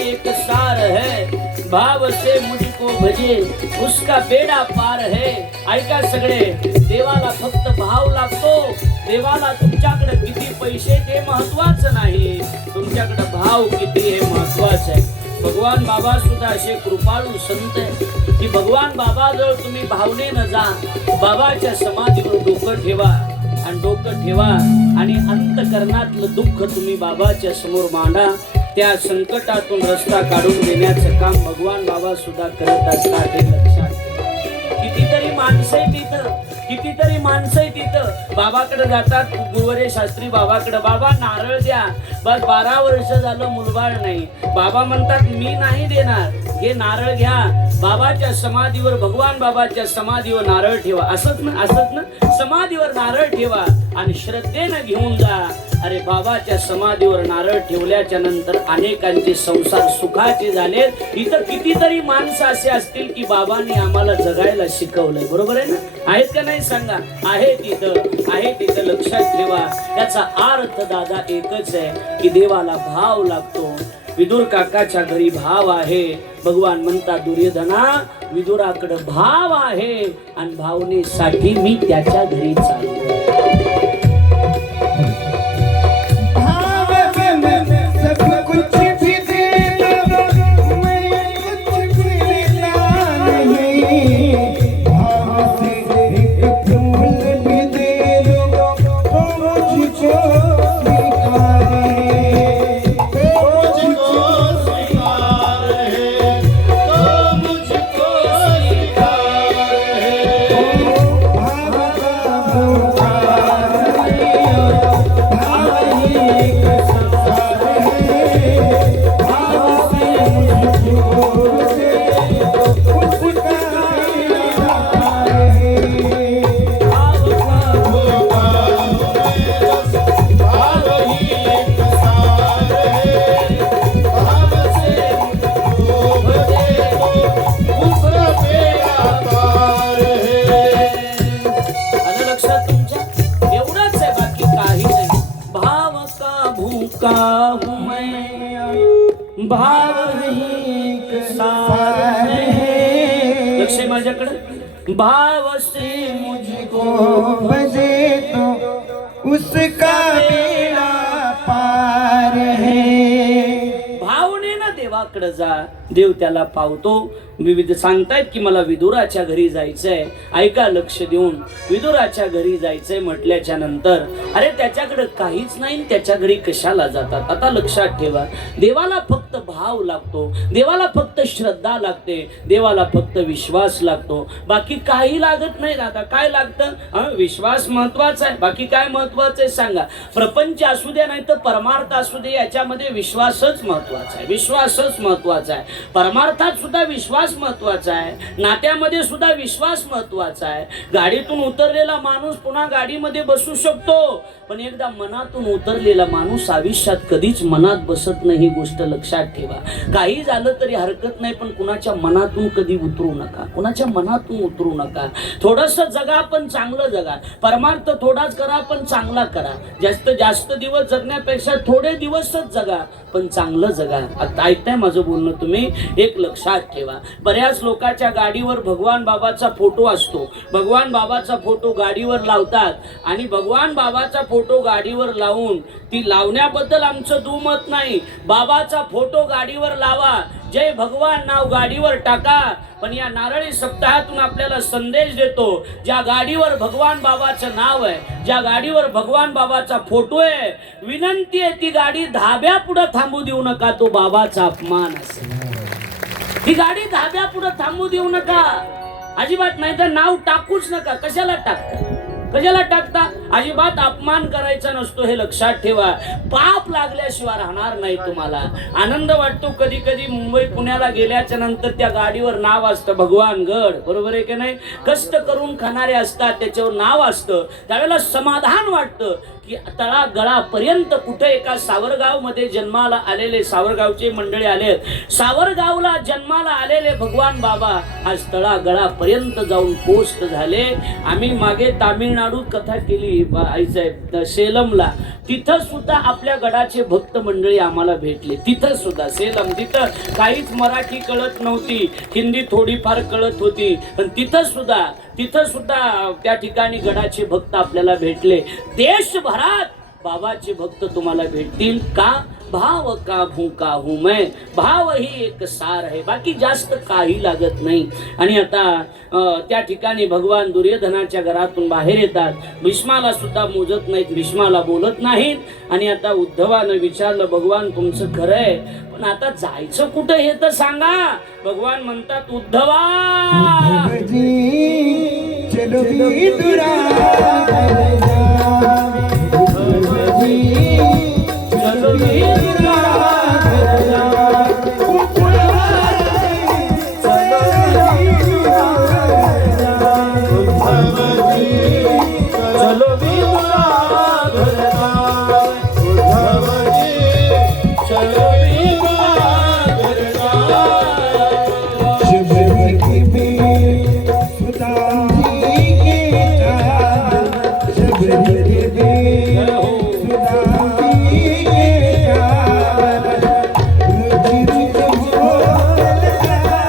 एक सार है, भाव से मुझको भजे उसका बेडा पार है. ऐका सगळे, देवाला फक्त भाव लागतो. देवाला तुमच्याकडे किती पैसे ते महत्वाचं नाही, तुमच्याकडे भाव किती हे महत्वाचं आहे. भगवान बाबा सुद्धा असे कृपाळू संत आहे की भगवान बाबा जवळ तुम्ही भावनेनं जा, बाबाच्या समाधीवर डोकं ठेवा आणि डोकं ठेवा आणि अंतकरणातलं दुःख तुम्ही बाबाच्या समोर मांडा. त्या संकटातून रस्ता काढून देण्याचं काम भगवान बाबा सुद्धा करत असतात, हे लक्षात ठेवा. कितीतरी माणसं आहे तिथं, कितीतरी माणसं आहे तिथं, बाबाकडे जातात. गुरुवारे शास्त्री बाबाकडे, बाबा नारळ द्या. बस 12 वर्ष झालं मुलबाळ नाही. बाबा म्हणतात मी नाही देणार, हे नारळ घ्या, बाबाच्या समाधीवर, भगवान बाबाच्या समाधीवर नारळ ठेवा. असंच ना, समाधीवर नारळ ठेवा आणि श्रद्धेनं घेऊन जा. अरे बाबाच्या समाधीवर नारळ ठेवल्याच्या नंतर अनेकांचे संसार सुखाचे झाले. इथं कितीतरी माणसं असे असतील की बाबांनी आम्हाला जगायला शिकवलंय. बरोबर आहे ना? आहेत का नाही सांगा? आहे तिथं लक्षात ठेवा. याचा अर्थ दादा एकच आहे की देवाला भाव लागतो. विदुर काकाच्या घरी भाव आहे. भगवान म्हणतात दुर्योधना, विदुराकडे भाव आहे आणि भावनेसाठी मी त्याच्या घरी चाललो. सब कुछ भी दे दो, मैं कुछ भी लेना नहीं. भाव से एक फूल भी दे दो तो मुझको स्वीकार है. मुझको स्वीकार है, तो मुझको स्वीकार है. भाव का पुकार है, भाव ही एक संसार है. भाव से मुझको दे दो उसका इनाम है. भाव ही एक सार है, भाव से मुझको दे दो उसका बेड़ा पार है. आलं लक्षात तुमच्या? एवढंच आहे, बाकी काही नाही. भाव का भूका हूं मैं, भाव ही एक सार है. लक्ष आहे माझ्याकडे. भाव से मुझको बजे तो उसका बेड़ा पार है. भावनेनं देवाकडे जा, देव त्याला पावतो. विविध सांगतायत की मला विदुराच्या घरी जायचंय. ऐका लक्ष देऊन, विदुराच्या घरी जायचंय म्हटल्याच्या नंतर अरे त्याच्याकडे काहीच नाही, त्याच्या घरी कशाला जातात? आता लक्षात ठेवा, देवाला फक्त भाव लागतो, देवाला फक्त श्रद्धा लागते, देवाला फक्त विश्वास लागतो, बाकी काही लागत नाही. दादा काय लागतं? विश्वास महत्वाचा आहे, बाकी काय महत्वाचं आहे सांगा? प्रपंच असू दे नाही तर परमार्थ असू दे, याच्यामध्ये विश्वासच महत्वाचा आहे, विश्वासच महत्वाचा आहे. परमार्थात सुद्धा विश्वास महत्वाचा आहे, नात्यामध्ये सुद्धा विश्वास महत्वाचा आहे. गाडीतून उतरलेला माणूस पुन्हा गाडीमध्ये बसू शकतो, पण एकदा मनातून उतरलेला माणूस आयुष्यात कधीच मनात बसत नाही. ही गोष्ट लक्षात ठेवा. काही झालं तरी हरकत नाही, पण कुणाच्या मनातून कधी उतरू नका, कुणाच्या मनातून उतरू नका. थोडस जगा पण चांगलं जगा, परमार्थ थोडाच करा पण चांगला करा. जास्त दिवस जगण्यापेक्षा थोडे दिवसच जगा पण चांगलं जगा. आता ऐकताय माझं बोलणं तुम्ही? एक लक्षात ठेवा, बऱ्याच लोकांच्या गाडीवर भगवान बाबाचा फोटो असतो. भगवान बाबाचा फोटो गाडीवर लावतात आणि भगवान बाबाचा फोटो गाडीवर लावून, ती लावण्याबद्दल आमचं दुमत नाही, बाबाचा फोटो गाडीवर लावा, जय भगवान नाव गाडीवर टाका. पण या नारळी सप्ताहातून आपल्याला संदेश देतो, ज्या गाडीवर भगवान बाबाचं नाव आहे, ज्या गाडीवर भगवान बाबाचा फोटो आहे, विनंती आहे ती गाडी धाब्या पुढे थांबू देऊ नका, तो बाबाचा अपमान असेल. ही गाडी धाब्या पुढे थांबू देऊ नका अजिबात, नाही तर नाव टाकूच नका. कशाला टाकता? अजिबात अपमान करायचा नसतो, हे लक्षात ठेवा. पाप लागल्याशिवाय राहणार नाही तुम्हाला. आनंद वाटतो कधी कधी मुंबई पुण्याला गेल्याच्या नंतर त्या गाडीवर नाव असतं भगवानगड, बरोबर आहे की नाही? कष्ट करून खाणारे असतात, त्याच्यावर नाव असतं, त्यावेळेला समाधान वाटतं की तळागळापर्यंत कुठे एका सावरगाव मध्ये जन्माला आलेले, सावरगावचे मंडळी आले, सावरगावला जन्माला आलेले भगवान बाबा आज तळागळापर्यंत जाऊन पोस्ट झाले. आम्ही मागे तामिळनाडू तामिळनाडूत कथा केली आईसाहेब सेलमला, तिथं सुद्धा आपल्या गडाचे भक्त मंडळी आम्हाला भेटले. तिथं सुद्धा सेलम, तिथं काहीच मराठी कळत नव्हती, हिंदी थोडीफार कळत होती, पण तिथं सुद्धा त्या ठिकाणी गडाचे भक्त आपल्याला भेटले. देशभरात बाबाचे भक्त तुम्हाला भेटतील का? भाव का भूका हूं मैं, भाव ही एक सार है, बाकी जास्त काही लागत नाही. आणि आता त्या ठिकाणी भगवान दुर्योधनाच्या घरातून बाहेर येतात. भीष्माला सुद्धा मोजत नाहीत, भीष्माला बोलत नाहीत. आणि आता उद्धवानं विचारलं, भगवान तुमचं खरं आहे, पण आता जायचं कुठं हे तर सांगा. भगवान म्हणतात, उद्धवा जी चलो विदुरा घर जावे, उद्धवजी चलो विदुरा घर जावे, चलो विदुरा घर जावे, उद्धवजी चलो विदुरा घर जावे, उद्धवजी चलो विदुरा घर जावे. शुभ दिव्य सुदाजी के चाँद, शुभ दिव्य सुदाजी के चाँद, रुचि रुचि बोल जावे,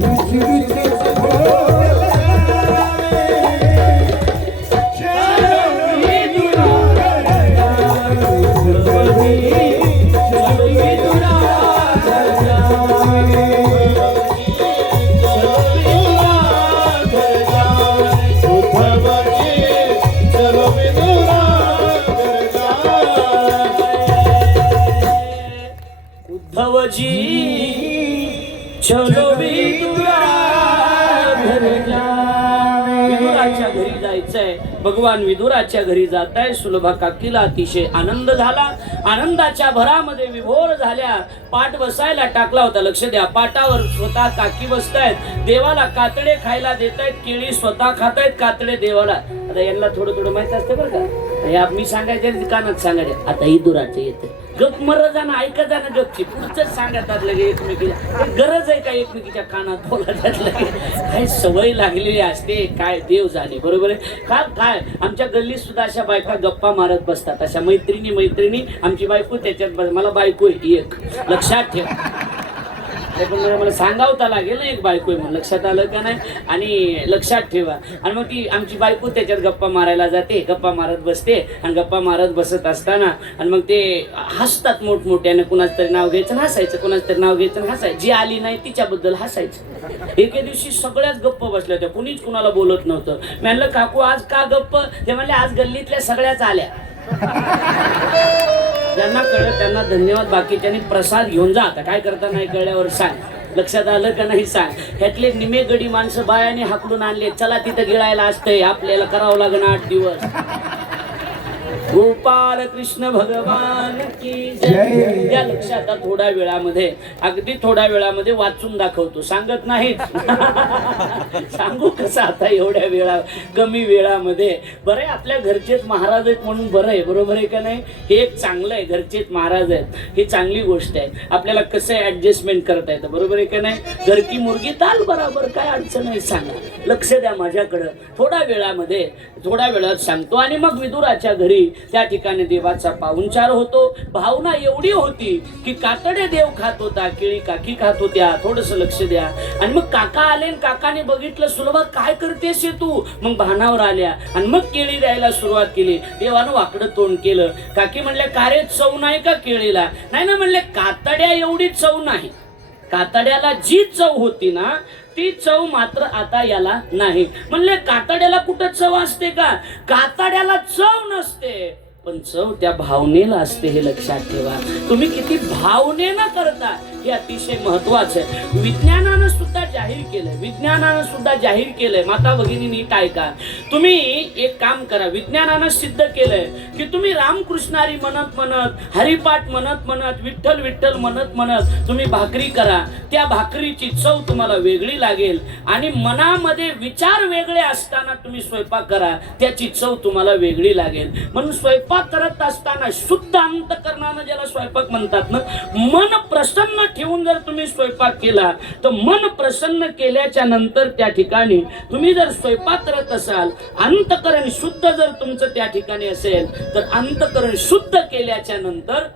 रुचि रुचि बोल जावे, चलो विदुरा घर जावे, चलो विदुरा घर जावे, उद्धवजी चलो विदुरा घर जावे. विदुराच्या घरी जायचंय. भगवान विदुराच्या घरी जात आहे. सुलभा काकीला अतिशय आनंद झाला. आनंदाच्या भरामध्ये विभोर झाल्या. पाट बसायला टाकला होता. लक्ष द्या, पाटावर स्वतः काकी बसतायत. देवाला कातडे खायला देत आहेत. केळी स्वतः खातायत, कातडे देवाला. आता यांना थोडं थोडं माहित असतं बरं का. हे मी सांगायचं कानात सांगायचं. आता विदुराचं येतं, गप मर जाणं, ऐका जाणं, गपची पुढचंच सांगतात लगे एकमेकीला. गरज आहे का एकमेकीच्या कानात बोलायचं लगे? काय सवय लागलेली असते, काय देव जाणे. बरोबर आहे का? काय आमच्या गल्लीत सुद्धा अशा बायका गप्पा मारत बसतात. अशा मैत्रिणी आमची बायको त्याच्यात मला बायको आहे एक, लक्षात ठेव. पण मला सांगावता लागेल ना, एक बायको आहे म्हणून. लक्षात आलं का नाही? आणि लक्षात ठेवा. आणि मग ती आमची बायको त्याच्यात गप्पा मारायला जाते, गप्पा मारत बसते. आणि गप्पा मारत बसत असताना आणि मग ते हसतात मोठमोठ्याने. कुणाच तरी नाव घ्यायचं आणि हसायचं, कुणाच तरी नाव घ्यायचं आणि हसायचं. जी आली नाही तिच्याबद्दल हसायचं. एके दिवशी सगळ्याच गप्प बसल्या होत्या, कुणीच कुणाला बोलत नव्हतं. मी म्हणलं, काकू आज का गप्प? ते म्हणले, आज गल्लीतल्या सगळ्याच आल्या. ज्यांना कळलं त्यांना धन्यवाद, बाकीच्यांनी प्रसाद घेऊन जा. आता काय करता नाही कळल्यावर सांग. लक्षात आलं का नाही सांग. ह्यातले निमे गडी माणसं बायाने हाकलून आणले. चला तिथं गिळायला असतंय, आपल्याला करावं लागणार 8 दिवस. गोपाल कृष्ण भगवान की जय. या लक्षात थोड्या वेळामध्ये, अगदी थोड्या वेळामध्ये वाचून दाखवतो, सांगत नाही. सांगू कसं आता एवढ्या कमी वेळामध्ये. बरं आहे आपल्या घरचेच महाराज आहेत म्हणून बरं आहे. बरोबर आहे का नाही? हे एक चांगलं आहे, घरचेच महाराज आहेत, ही चांगली गोष्ट आहे. आपल्याला कसं ऍडजस्टमेंट करता येतं. बरोबर आहे का नाही? घर की मुर्गी ताल बराबर, काय अडचण आहे सांगा. लक्ष द्या माझ्याकडं. थोड्या वेळात सांगतो. आणि मग विदुराच्या घरी त्या ठिकाणी देवाचा पाहुणचार होतो. भावना एवढी होती की कातडे देव खात होता, केळी काकी खात होत्या. थोडस लक्ष द्या. आणि मग काका आले, काकाने बघितलं, सुलभा काय करतेस तू? मग भानावर आल्या आणि मग केळी द्यायला सुरुवात केली. देवानं वाकडं तोंड केलं. काकी म्हणल्या, का रे चव नाही का केळीला? नाही ना म्हणले, कातड्या एवढी चव नाही. कातड्याला जी चव होती ना ती चव मात्र आता याला नाही. म्हणले, कातड्याला कुठं चव असते का? कातड्याला चव नसते, पण चव त्या भावनेला असते. हे लक्षात ठेवा. तुम्ही किती भावनेनं करता हे अतिशय महत्वाचं आहे. विज्ञानानं सुद्धा जाहीर केलंय. माता भगिनी नीट ऐका. तुम्ही एक काम करा. विज्ञानानं सिद्ध केलंय की तुम्ही रामकृष्णारी म्हणत हरिपाठ म्हणत विठ्ठल विठ्ठल म्हणत तुम्ही भाकरी करा. त्या भाकरीची चव तुम्हाला वेगळी लागेल. आणि मनामध्ये विचार वेगळे असताना तुम्ही स्वयंपाक करा, त्याची चव तुम्हाला वेगळी लागेल. म्हणून स्वयंपाक स्वयंपाक करत असताना शुद्ध अंतकरणानं ज्याला स्वयंपाक म्हणतात ना, मन प्रसन्न ठेवून जर तुम्ही स्वयंपाक केला तर मन प्रसन्न केल्याच्या नंतर त्या ठिकाणी तुम्ही जर स्वयंपाक करत असाल, अंतकरण शुद्ध जर तुमचं त्या ठिकाणी असेल तर अंतकरण शुद्ध केल्याच्या नंतर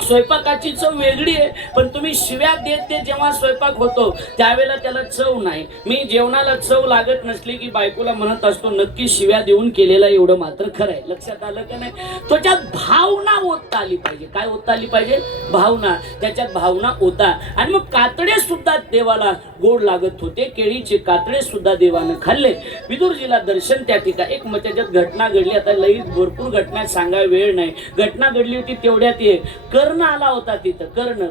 स्वयंपाकाची चव वेगळी आहे. पण तुम्ही शिव्या देत देत जेव्हा स्वयंपाक होतो त्यावेळेला त्याला चव नाही. मी जेवणाला चव लागत नसली की बायकोला म्हणत असतो नक्की शिव्या देऊन केलेला एवढं मात्र खरं आहे. लक्षात आलं का नाही? त्याच्यात भावना ओतता आली पाहिजे. काय ओतता आली पाहिजे? भावना. त्याच्यात भावना ओता. आणि मग कातडे सुद्धा देवाला गोड लागत होते. केळीचे कातडे सुद्धा देवानं खाल्ले. विदुरजीला दर्शन त्या ठिकाणी एक मग त्याच्यात घटना घडली. आता लई भरपूर घटना सांगाय वेळ नाही. घटना घडली होती तेवढ्यात ये कर्ण आला होता तिथं.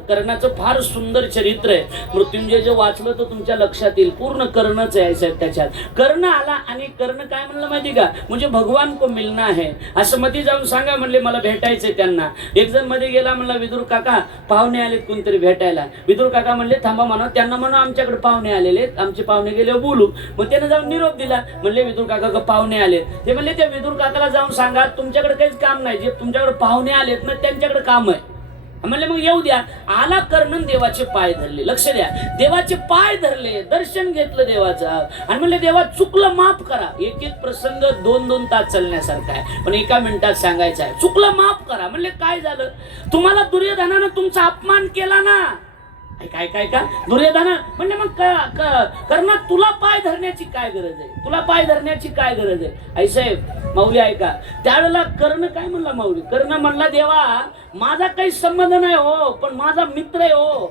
कर्णाचं फार सुंदर चरित्र आहे. मृत्युंजय जे वाचलं तर तुमच्या लक्षात येईल. पूर्ण कर्णच आहे साहेब त्याच्यात. कर्ण आला आणि कर्ण काय म्हणलं माहिती का? म्हणजे भगवान को मिलना है असं मध्ये जाऊन सांगा म्हणले, मला भेटायचंय त्यांना. एक जण मध्ये गेला म्हणला विदुर काका पाहुणे आलेत कोणतरी भेटायला. विदुर काका म्हणले थांबा म्हणा, त्यांना म्हणा आमच्याकडे पाहुणे आलेले, आमचे पाहुणे गेले बोलू. मग त्यानं जाऊन निरोप दिला. म्हणले विदुर काका पाहुणे आलेत. ते म्हणले त्या विदुर काकाला जाऊन सांगा तुमच्याकडे काहीच काम नाही, जे तुमच्याकडे पाहुणे आलेत ना त्यांच्याकडे काम आहे. म्हणले मग येऊ द्या. आला कर्ण, देवाचे पाय धरले. लक्ष द्या, देवाचे पाय धरले, दर्शन घेतलं देवाचं आणि म्हणले देवा चुकलं माफ करा. एक एक प्रसंग 2-2 तास चालण्यासारखा आहे, पण एका मिनिटात सांगायचा आहे. चुकलं माफ करा. म्हणले काय झालं? तुम्हाला दुर्योधनानं तुमचा अपमान केला ना. काय काय का दुर्योधन म्हणजे मग कर्णा तुला पाय धरण्याची काय गरज आहे? तुला पाय धरण्याची काय गरज आहे? आई साहेब माऊली ऐका. त्यावेळेला कर्ण काय म्हणला माऊली? कर्ण म्हणला देवा माझा काही संबंध नाही हो, पण माझा मित्र आहे हो.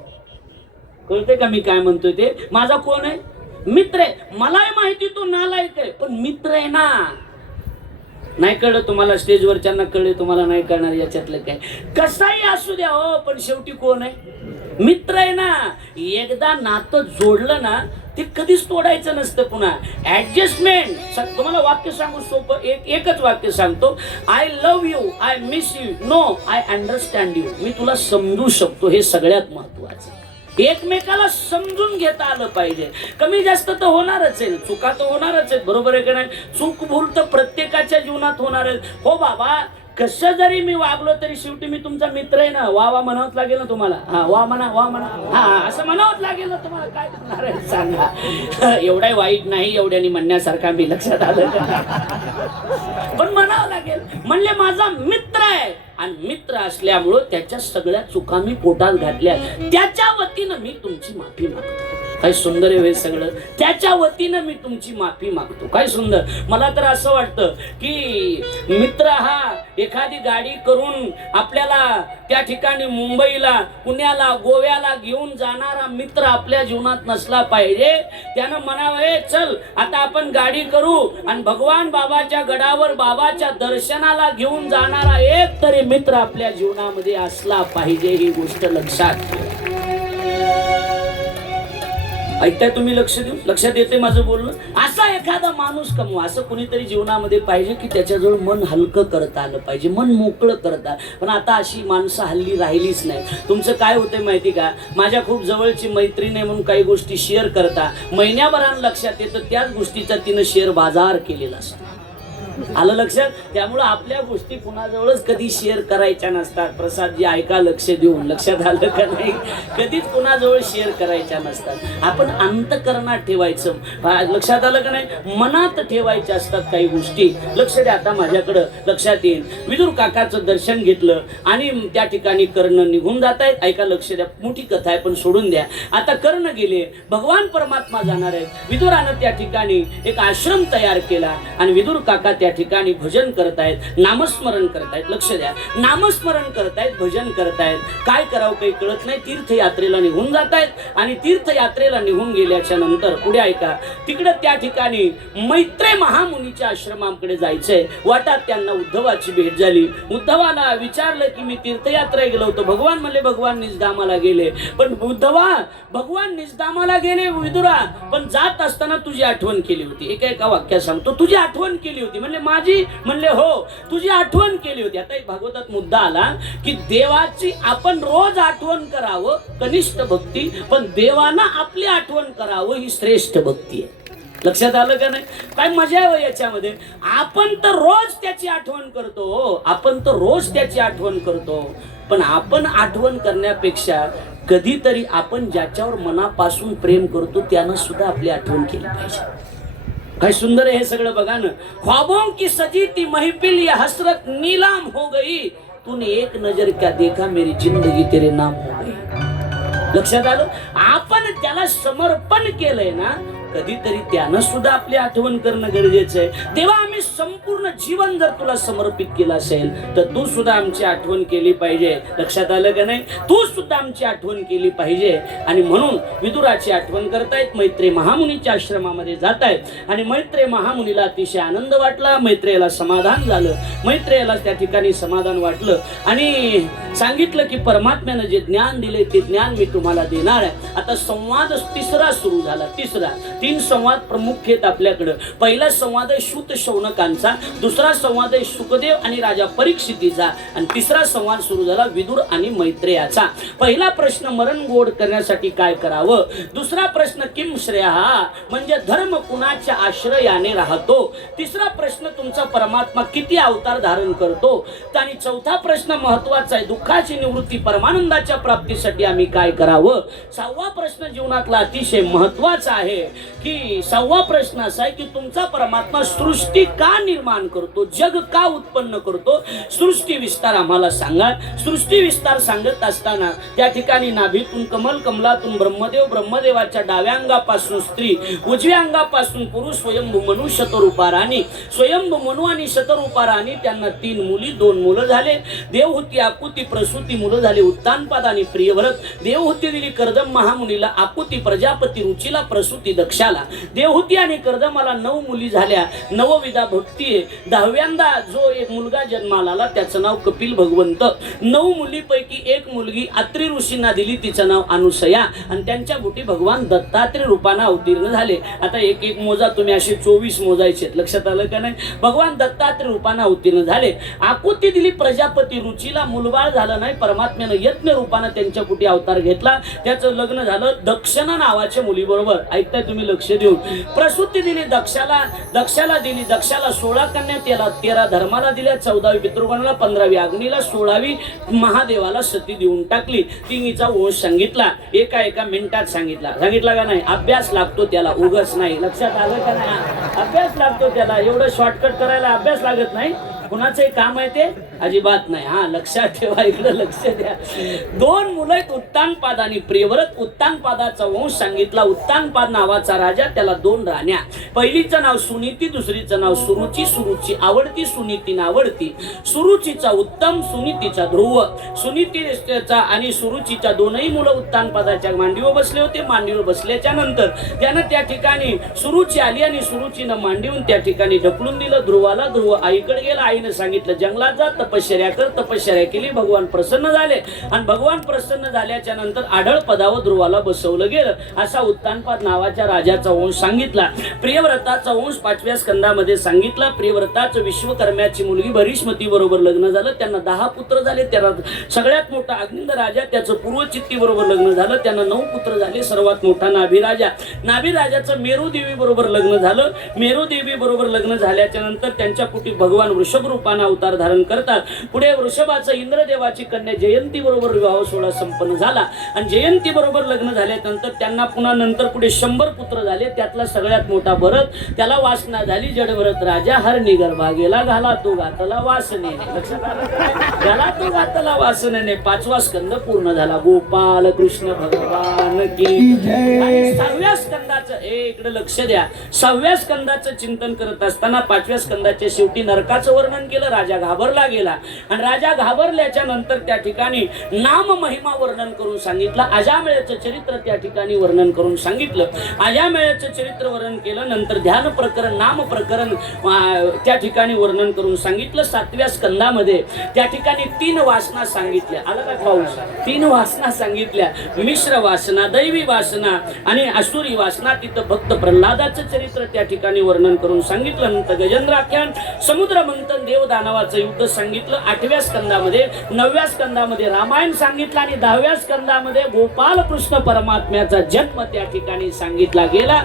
कळते का मी काय म्हणतोय ते? माझा कोण आहे? मित्र आहे. मलाही माहिती तो नालायक आहे, पण मित्र आहे ना. नाही कळलं तुम्हाला? स्टेजवरच्यांना कळले, तुम्हाला नाही कळणार याच्यातलं काय. कसाही असू द्या हो, पण शेवटी कोण आहे? मित्र आहे ना. एकदा नातं जोडलं ना ते कधीच तोडायचं नसतं पुन्हा. ऍडजस्टमेंट. तुम्हाला वाक्य सांगू सोपं, एकच वाक्य सांगतो. I love you, I miss you, no I understand you. मी तुला समजू शकतो, हे सगळ्यात महत्वाचं. एकमेकाला समजून घेता आलं पाहिजे. कमी जास्त तर होणारच आहे, चुका तर होणारच आहेत, बरोबर आहे का नाही? चूक भूल तर प्रत्येकाच्या जीवनात होणार आहे. हो बाबा कसं जरी मी वागलो तरी शेवटी मी तुमचा मित्र आहे ना. वा वा म्हणावंच लागेल ना तुम्हाला. हा वा म्हणा, वा म्हणा, हा असं म्हणावंच लागेल ना तुम्हाला. काय करणार आहे सांगा? एवढाही वाईट नाही एवढ्यानी म्हणण्यासारखा. मी लक्षात आलं पण म्हणावं लागेल. म्हणले माझा मित्र आहे आणि मित्र असल्यामुळं त्याच्या सगळ्या चुका मी पोटात घातल्या. त्याच्या वतीनं मी तुमची माफी मागतो. काय सुंदर आहे हे सगळं. त्याच्या वतीनं मी तुमची माफी मागतो. काय सुंदर. मला तर असं वाटतं की मित्र हा एखादी गाडी करून आपल्याला त्या ठिकाणी मुंबईला, पुण्याला, गोव्याला घेऊन जाणारा मित्र आपल्या जीवनात नसला पाहिजे. त्यानं म्हणावं हे चल आता आपण गाडी करू आणि भगवान बाबाच्या गडावर बाबाच्या दर्शनाला घेऊन जाणारा एक तरी मित्र आपल्या जीवनामध्ये असला पाहिजे. ही गोष्ट लक्षात ठेवा. ऐकताय तुम्ही? लक्ष देऊ. लक्षात येते माझं बोलणं? असा एखादा माणूस कमवा. असं कुणीतरी जीवनामध्ये पाहिजे की त्याच्याजवळ मन हलकं करता आलं पाहिजे, मन मोकळं करता. पण आता अशी माणसं हल्ली राहिलीच नाही. तुमचं काय होतंय माहिती का? माझ्या खूप जवळची मैत्रीण आहे म्हणून काही गोष्टी शेअर करता, महिन्याभरानं लक्षात येतं त्याच गोष्टीचा तिनं शेअर बाजार केलेला असतो. आलं लक्षात? त्यामुळं आपल्या गोष्टी कुणाजवळच कधी शेअर करायच्या नसतात. प्रसादजी ऐका लक्ष देऊन. लक्षात आलं का नाही? कधीच कुणाजवळ शेअर करायच्या नसतात. आपण अंतकरणात ठेवायचं. लक्षात आलं का नाही? मनात ठेवायच्या असतात काही गोष्टी. लक्ष द्या. आता माझ्याकडं लक्षात येईल. विदुर काकाचं दर्शन घेतलं आणि त्या ठिकाणी कर्ण निघून जात आहेत. ऐका लक्ष द्या. मोठी कथा आहे पण सोडून द्या. आता कर्ण गेले, भगवान परमात्मा जाणार आहेत. विदुरानं त्या ठिकाणी एक आश्रम तयार केला आणि विदुर काका त्या ठिकाणी भजन करतायत, नामस्मरण करतायत. लक्ष द्या. नामस्मरण करतायत, भजन करतायत. काय करावं काही कळत नाही. तीर्थयात्रेला निघून जात आहेत आणि तीर्थयात्रेला निघून गेल्याच्या नंतर पुढे ऐका, तिकडे त्या ठिकाणी मैत्रेय महामुनीच्या आश्रमाकडे जायचंय. वाटात त्यांना उद्धवाची भेट झाली. उद्धवाला विचारलं की मी तीर्थयात्रेला गेलो होतो. भगवान म्हणले भगवान निजधामाला गेले. पण उद्धवा भगवान निजधामाला गेले विदुरा, पण जात असताना तुझी आठवण केली होती. एका वाक्यात सांगतो, तुझी आठवण केली होती. म्हणले माझी? म्हणले हो तुझी आठवण केली होती. आता एक भागवतात मुद्दा आला की देवाची आपण रोज आठवण करावं, कनिष्ठ भक्ती, पण देवानं आपली आठवण करावं ही श्रेष्ठ भक्ती आहे. लक्षात आलं का नाही? काय मजा आहे हो याच्यामध्ये. आपण तर रोज त्याची आठवण करतो, आपण तर रोज त्याची आठवण करतो, पण आपण आठवण करण्यापेक्षा कधीतरी आपण ज्याच्यावर मनापासून प्रेम करतो त्यानं सुद्धा आपली आठवण केली पाहिजे. काय सुंदर आहे हे सगळं बघा ना. ख्वाबों की सजी ती महफिल ये हसरत नीलाम हो गई, तूने एक नजर क्या देखा मेरी जिंदगी तेरे नाम हो गई. लक्षात आलं? आपण त्याला समर्पण केलंय ना, कधीतरी त्यानं सुद्धा आपली आठवण करणं गरजेचं आहे. तेव्हा आम्ही संपूर्ण जीवन जर तुला समर्पित केलं असेल तर तू सुद्धा आमची आठवण केली पाहिजे. लक्षात आलं का नाही? तू सुद्धा आमची आठवण केली पाहिजे. आणि म्हणून विदुराची आठवण करतायत, मैत्रेय महामुनीच्या आश्रमामध्ये जात आहेत आणि मैत्रेय महामुनीला अतिशय आनंद वाटला, मैत्रेयाला समाधान झालं, मैत्रेयाला त्या ठिकाणी समाधान वाटलं आणि सांगितलं की परमात्म्यानं जे ज्ञान दिले ते ज्ञान मी तुम्हाला देणार आहे. आता संवाद तिसरा सुरू झाला. तिसरा 3 संवाद प्रमुख आहेत आपल्याकडं. पहिला संवाद आहे सूत शौनकांचा, दुसरा संवाद आहे सुखदेव आणि राजा परीक्षितीचा आणि तिसरा संवाद सुरू झाला विदुर आणि मैत्रेयाचा. पहिला प्रश्न मरण गोड करण्यासाठी काय करावं, दुसरा प्रश्न किम श्रेया म्हणजे धर्म कुणाच्या आश्रयाने राहतो, तिसरा प्रश्न तुमचा परमात्मा किती अवतार धारण करतो आणि चौथा प्रश्न महत्वाचा आहे दुःखाची निवृत्ती परमानंदाच्या प्राप्तीसाठी आम्ही काय करावं. 6वा प्रश्न जीवनातला अतिशय महत्वाचा आहे की 6वा प्रश्न असा आहे की तुमचा परमात्मा सृष्टी का निर्माण करतो, जग का उत्पन्न करतो, सृष्टी विस्तार आम्हाला सांगा. सृष्टी विस्तार सांगत असताना त्या ठिकाणी नाभीतून कमल, कमलातून ब्रह्मदेव, ब्रह्मदेवाच्या डाव्या अंगापासून स्त्री, उजव्या अंगापासून पुरुष, स्वयंभू मनु शतरूपा राणी, स्वयंभू मनु आणि शतरूपा राणी त्यांना 3 मुली 2 मुलं झाले. देवहूती, आकुती, प्रसूती मुलं झाले उत्तानपाद आणि प्रियव्रत. देवहूती दिली कर्दम महामुनीला, आकुती प्रजापती, रुचीला, प्रसूती दक्षाला. देवहूती आणि कर्दमाला 9 मुली झाल्या, 9 विधा भक्ती आहे. 10व्यांदा जो एक मुलगा जन्माला आला त्याचं नाव कपिल भगवंत. 9 मुलीपैकी एक मुलगी अत्रि ऋषींना दिली, तिचं नाव अनुसया आणि त्यांच्या बुटी भगवान दत्तात्रय रूपाने अवतीर्ण झाले. आता एक एक मोजा तुम्ही असे 24 मोजायचे. लक्षात आलं का नाही? भगवान दत्तात्रय रूपाने अवतीर्ण झाले. आकुती दिली प्रजापती, रुचीला मुलबाळ झालं नाही, परमात्म्यानं यज्ञ रूपाने त्यांच्या बुटी अवतार घेतला, त्याचं लग्न झालं दक्षना नावाच्या मुलीबरोबर. ऐकताय तुम्ही? लक्ष देऊन. प्रसूती दिली दक्षाला दिली, दक्षाला 16 कन्या, त्याला 13 धर्माला दिल्या, 14वी पितृगणाला, 15वी अग्नीला, 16वी महादेवाला सती देऊन टाकली. तिन्हीचा वंश सांगितला, एका मिनिटात सांगितला का नाही? अभ्यास लागतो त्याला, उगाच नाही. लक्षात आलं का नाही? अभ्यास लागतो त्याला. एवढं शॉर्टकट करायला अभ्यास लागत नाही. कुणाचंही काम आहे ते अजिबात नाही. हा लक्षात ठेवा, इकडे लक्ष द्या. 2 मुलं आहेत उत्तानपाद आणि प्रियव्रत. उत्तानपादाचा वंश सांगितला. उत्तानपाद नावाचा राजा, त्याला 2 राण्या. पहिलीचं नाव सुनीती, दुसरीचं नाव सुरुची. सुरुची आवडती, सुनीती आवडती. सुरुचीचा उत्तम, सुनीतीचा ध्रुव. सुनीतीचा आणि सुरुचीच्या 2ही मुलं उत्तानपादाच्या मांडीवर बसले होते. मांडीवर बसल्याच्या नंतर त्यानं त्या ठिकाणी सुरुची आली आणि सुरुचीनं मांडीवून त्या ठिकाणी ढकलून दिलं ध्रुवाला. ध्रुव आईकडे गेला. आईने सांगितलं जंगलात जा, तपश्चर्या कर. तपश्चर्या केली, भगवान प्रसन्न झाले आणि भगवान प्रसन्न झाल्याच्या नंतर आढळ पदावर ध्रुवाला बसवलं गेलं. असा उत्तानपाद नावाच्या राजाचा वंश सांगितला. प्रियव्रताचा वंश 5व्या स्कंदामध्ये सांगितला. प्रियव्रताचं विश्वकर्म्याची मुलगी भरीष्मती बरोबर लग्न झालं, त्यांना 10 पुत्र झाले. त्याला सगळ्यात मोठा अग्निंद राजा, त्याचं पूर्वचित्ती बरोबर लग्न झालं, त्यांना 9 पुत्र झाले. सर्वात मोठा नाभिराजा, नाभिराजाचं मेरुदेवी बरोबर लग्न झालं. मेरुदेवी बरोबर लग्न झाल्याच्या नंतर त्यांच्या पोटी भगवान वृषभ रूपाने अवतार धारण करतात. पुढे वृषभाचा इंद्रदेवाची कन्या जयंती बरोबर विवाह सोहळा संपन्न झाला आणि जयंती बरोबर लग्न झाल्यानंतर त्यांना पुन्हा नंतर पुढे 100 पुत्र झाले. त्यातला सगळ्यात मोठा भरत, त्याला वासना झाली. जडभरत राजा हर निगर्भा गेला, घाला तो घातला वासनेने. लक्षात आलं? घाला तो घातला वासनेने. 5वा स्कंद पूर्ण झाला. गोपाल कृष्ण भगवान की जय. आणि 6व्या स्कंदाचं इकडे लक्ष द्या. 6व्या स्कंदाचं चिंतन करत असताना 5व्या स्कंदाच्या शेवटी नरकाचं वर्णन केलं. राजा घाबरला गेला आणि राजा घाबरल्याच्या नंतर त्या ठिकाणी नाम महिमा वर्णन करून सांगितलं. अजामेळ्याचं चरित्र त्या ठिकाणी वर्णन करून सांगितलं. अजामेळ्याचं चरित्र वर्णन केलं. नंतर ध्यान प्रकरण, नाम प्रकरण त्या ठिकाणी वर्णन करून सांगितलं. 7व्या स्कंदामध्ये त्या ठिकाणी 3 वासना सांगितल्या. आला का पाऊस? 3 वासना सांगितल्या. मिश्र वासना, दैवी वासना आणि असुरी वासना. तिथं भक्त प्रल्हादाचं चरित्र त्या ठिकाणी वर्णन करून सांगितलं. नंतर गजेंद्राख्यान, समुद्र मंथन, देव दानवाचं युद्ध सांगितलं. सांगितलं 8व्या स्कंदामध्ये, 9व्या स्कंदामध्ये रामायण सांगितलं आणि 10व्या स्कंदामध्ये गोपाल कृष्ण परमात्म्याचा जन्म त्या ठिकाणी सांगितला गेला.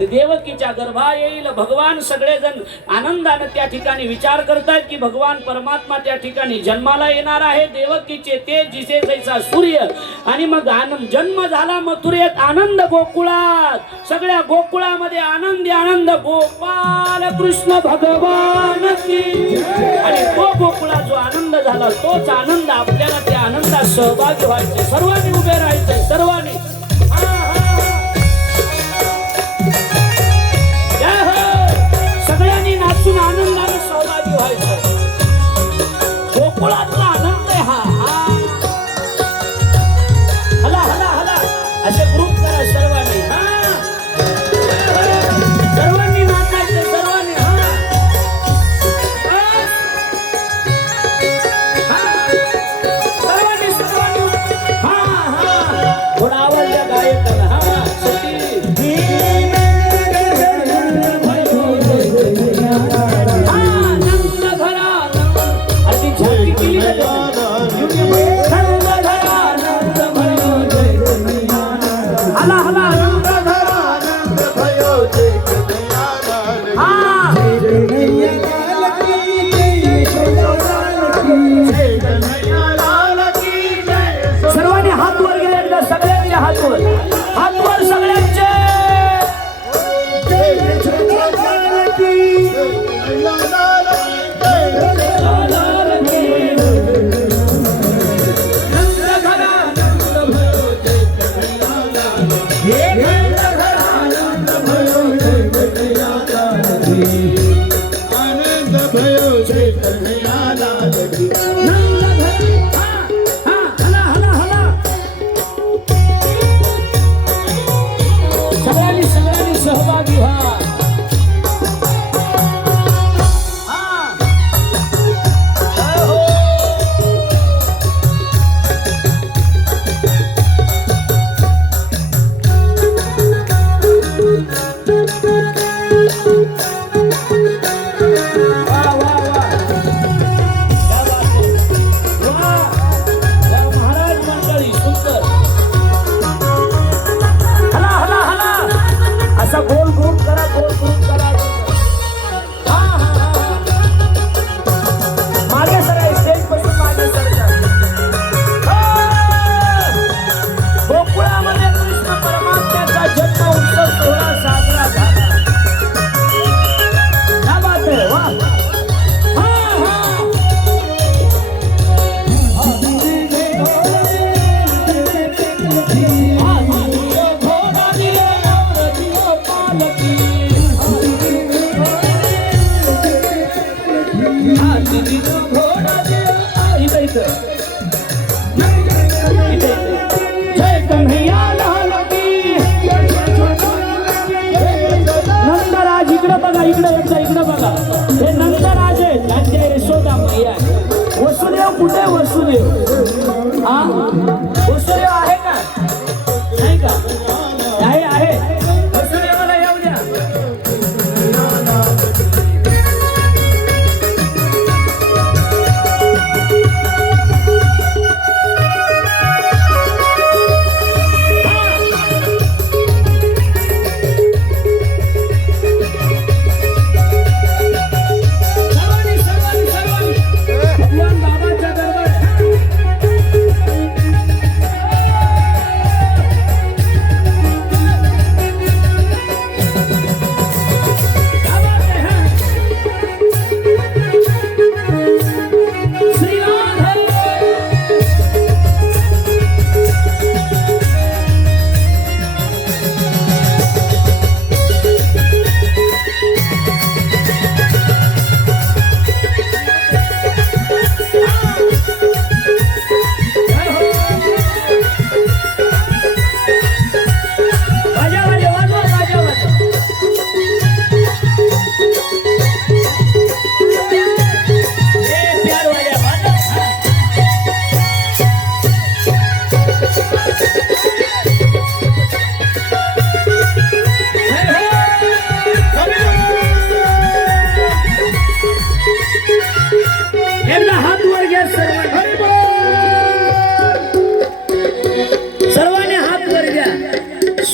देवकीच्या गर्भा येईल भगवान, सगळेजण आनंदाने त्या ठिकाणी विचार करतायत की भगवान परमात्मा त्या ठिकाणी जन्माला येणार आहे. देवकीचे तेज जिसे जैसा सूर्य. आणि मग जन्म झाला मथुरेत, आनंद गोकुळात, सगळ्या गोकुळामध्ये आनंदी आनंद, गोपाल कृष्ण भगवान की. आणि तो गोकुळात जो आनंद झाला तोच आनंद आपल्याला त्या आनंदात सहभागी व्हायचे. सर्वांनी उभे राहायचे, सर्वांनी. जय हो. सगळ्यांनी नाचून आनंदाने सहभागी व्हायचं. गोकुळातला आनंद आहे हा. हला हला हला असे ग्रुप करा सर्वांनी. सर्वांनी नाचायचं, सर्वांनी. सर्वांनी सर्वांनी.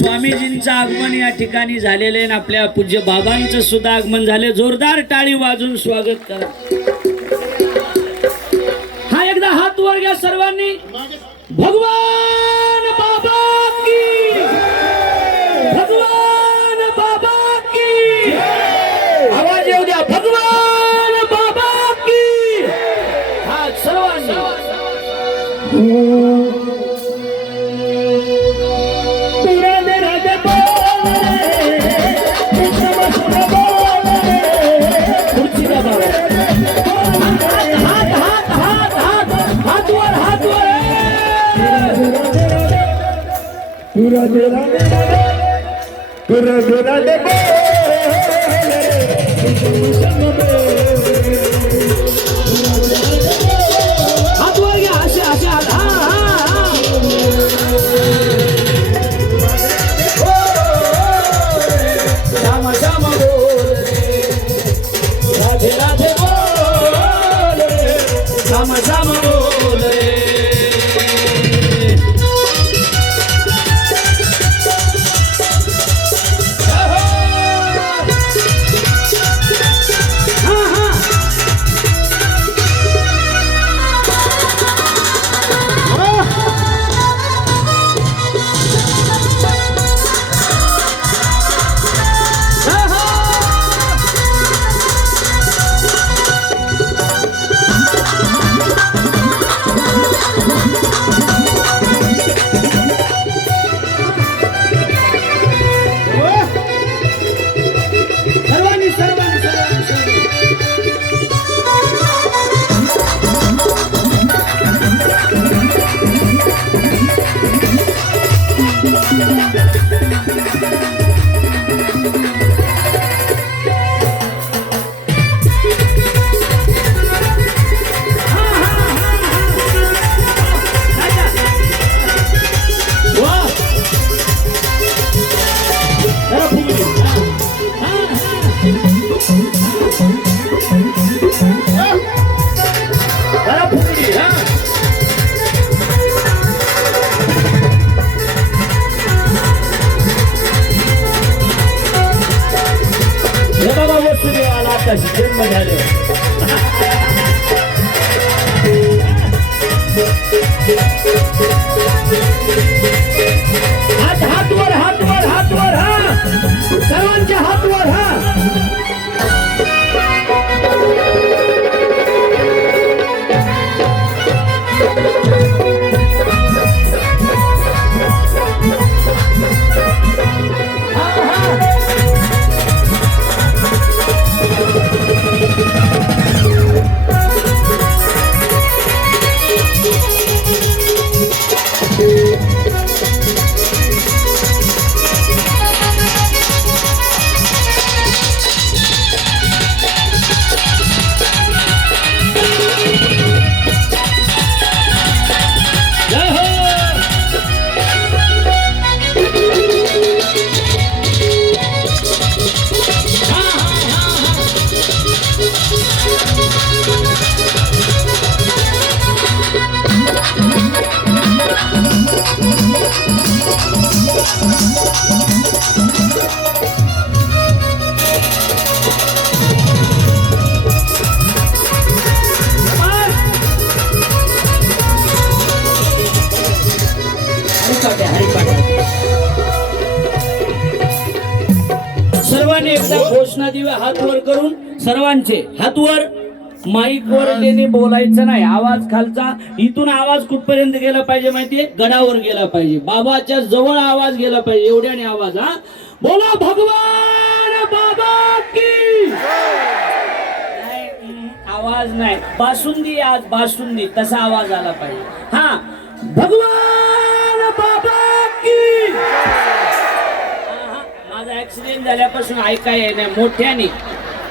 स्वामीजींचं आगमन या ठिकाणी झालेलं आहे आणि आपल्या पूज्य बाबांचं सुद्धा आगमन झाले. जोरदार टाळी वाजून स्वागत करा. हा एकदा हात वर घ्या सर्वांनी. भगवान बाबा की, भगवान बाबा की. आवाज येऊ द्या. भगवान बाबा की. हा सर्वांनी. हात वर घ्या. असे असे हात. हा हा हा. श्याम श्याम बोल रे, राधे राधे बोल रे, श्याम श्याम बोल रे. जन्म झाले. हात हात वर, हात वर, हात वर. हा सर्वांच्या हात वर. हा सर्वांनी एकदा घोषणा देऊया. हात वर करून सर्वांचे हात वर. माईक वर त्यांनी बोलायचं नाही. आवाज खालचा. इथून आवाज कुठपर्यंत गेला पाहिजे माहितीये? गडावर गेला पाहिजे. बाबाच्या जवळ आवाज गेला पाहिजे. एवढ्याने आवाज. हा बोला. भगवान बाबा की. आवाज नाही. बासुंदी. आज बासुंदी तसा आवाज आला पाहिजे. हा भगवान बाबा की. माझा ऍक्सिडेंट झाल्यापासून ऐकाय नाही मोठ्याने.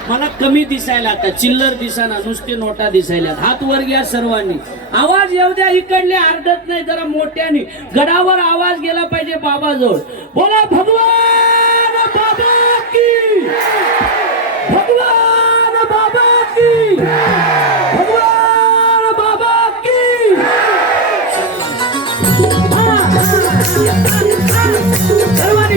मला कमी दिसायला आता. चिल्लर दिसाना. नुसते नोटा दिसायला. हात वर घ्या सर्वांनी. आवाज येऊ द्या. इकडले आरडत नाही. जरा मोठ्याने. गडावर आवाज गेला पाहिजे बाबाजवळ. बोला भगवान बाबा की. भगवान बाबा की. भगवान बाबा की. सर्वांनी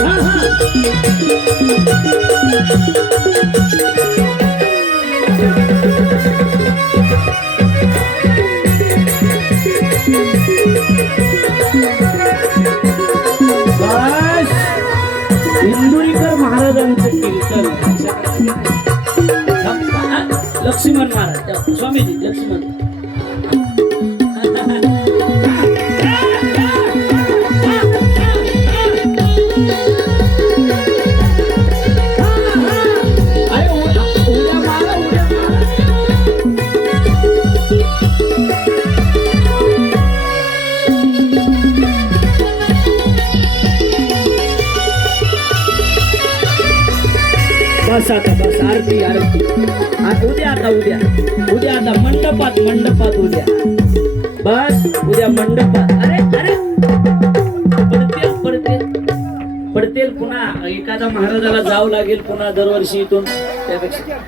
हा, हा. बस. इंदुरीकर महाराजांचं कीर्तन लक्ष्मण महाराज स्वामीजी लक्ष्मण बस आता बस आरती आरती उद्या आता मंडपात उद्या बस उद्या मंडपात अरे पडतेल पुन्हा एखादा महाराजाला जावं लागेल पुन्हा दरवर्षी इथून त्यापेक्षा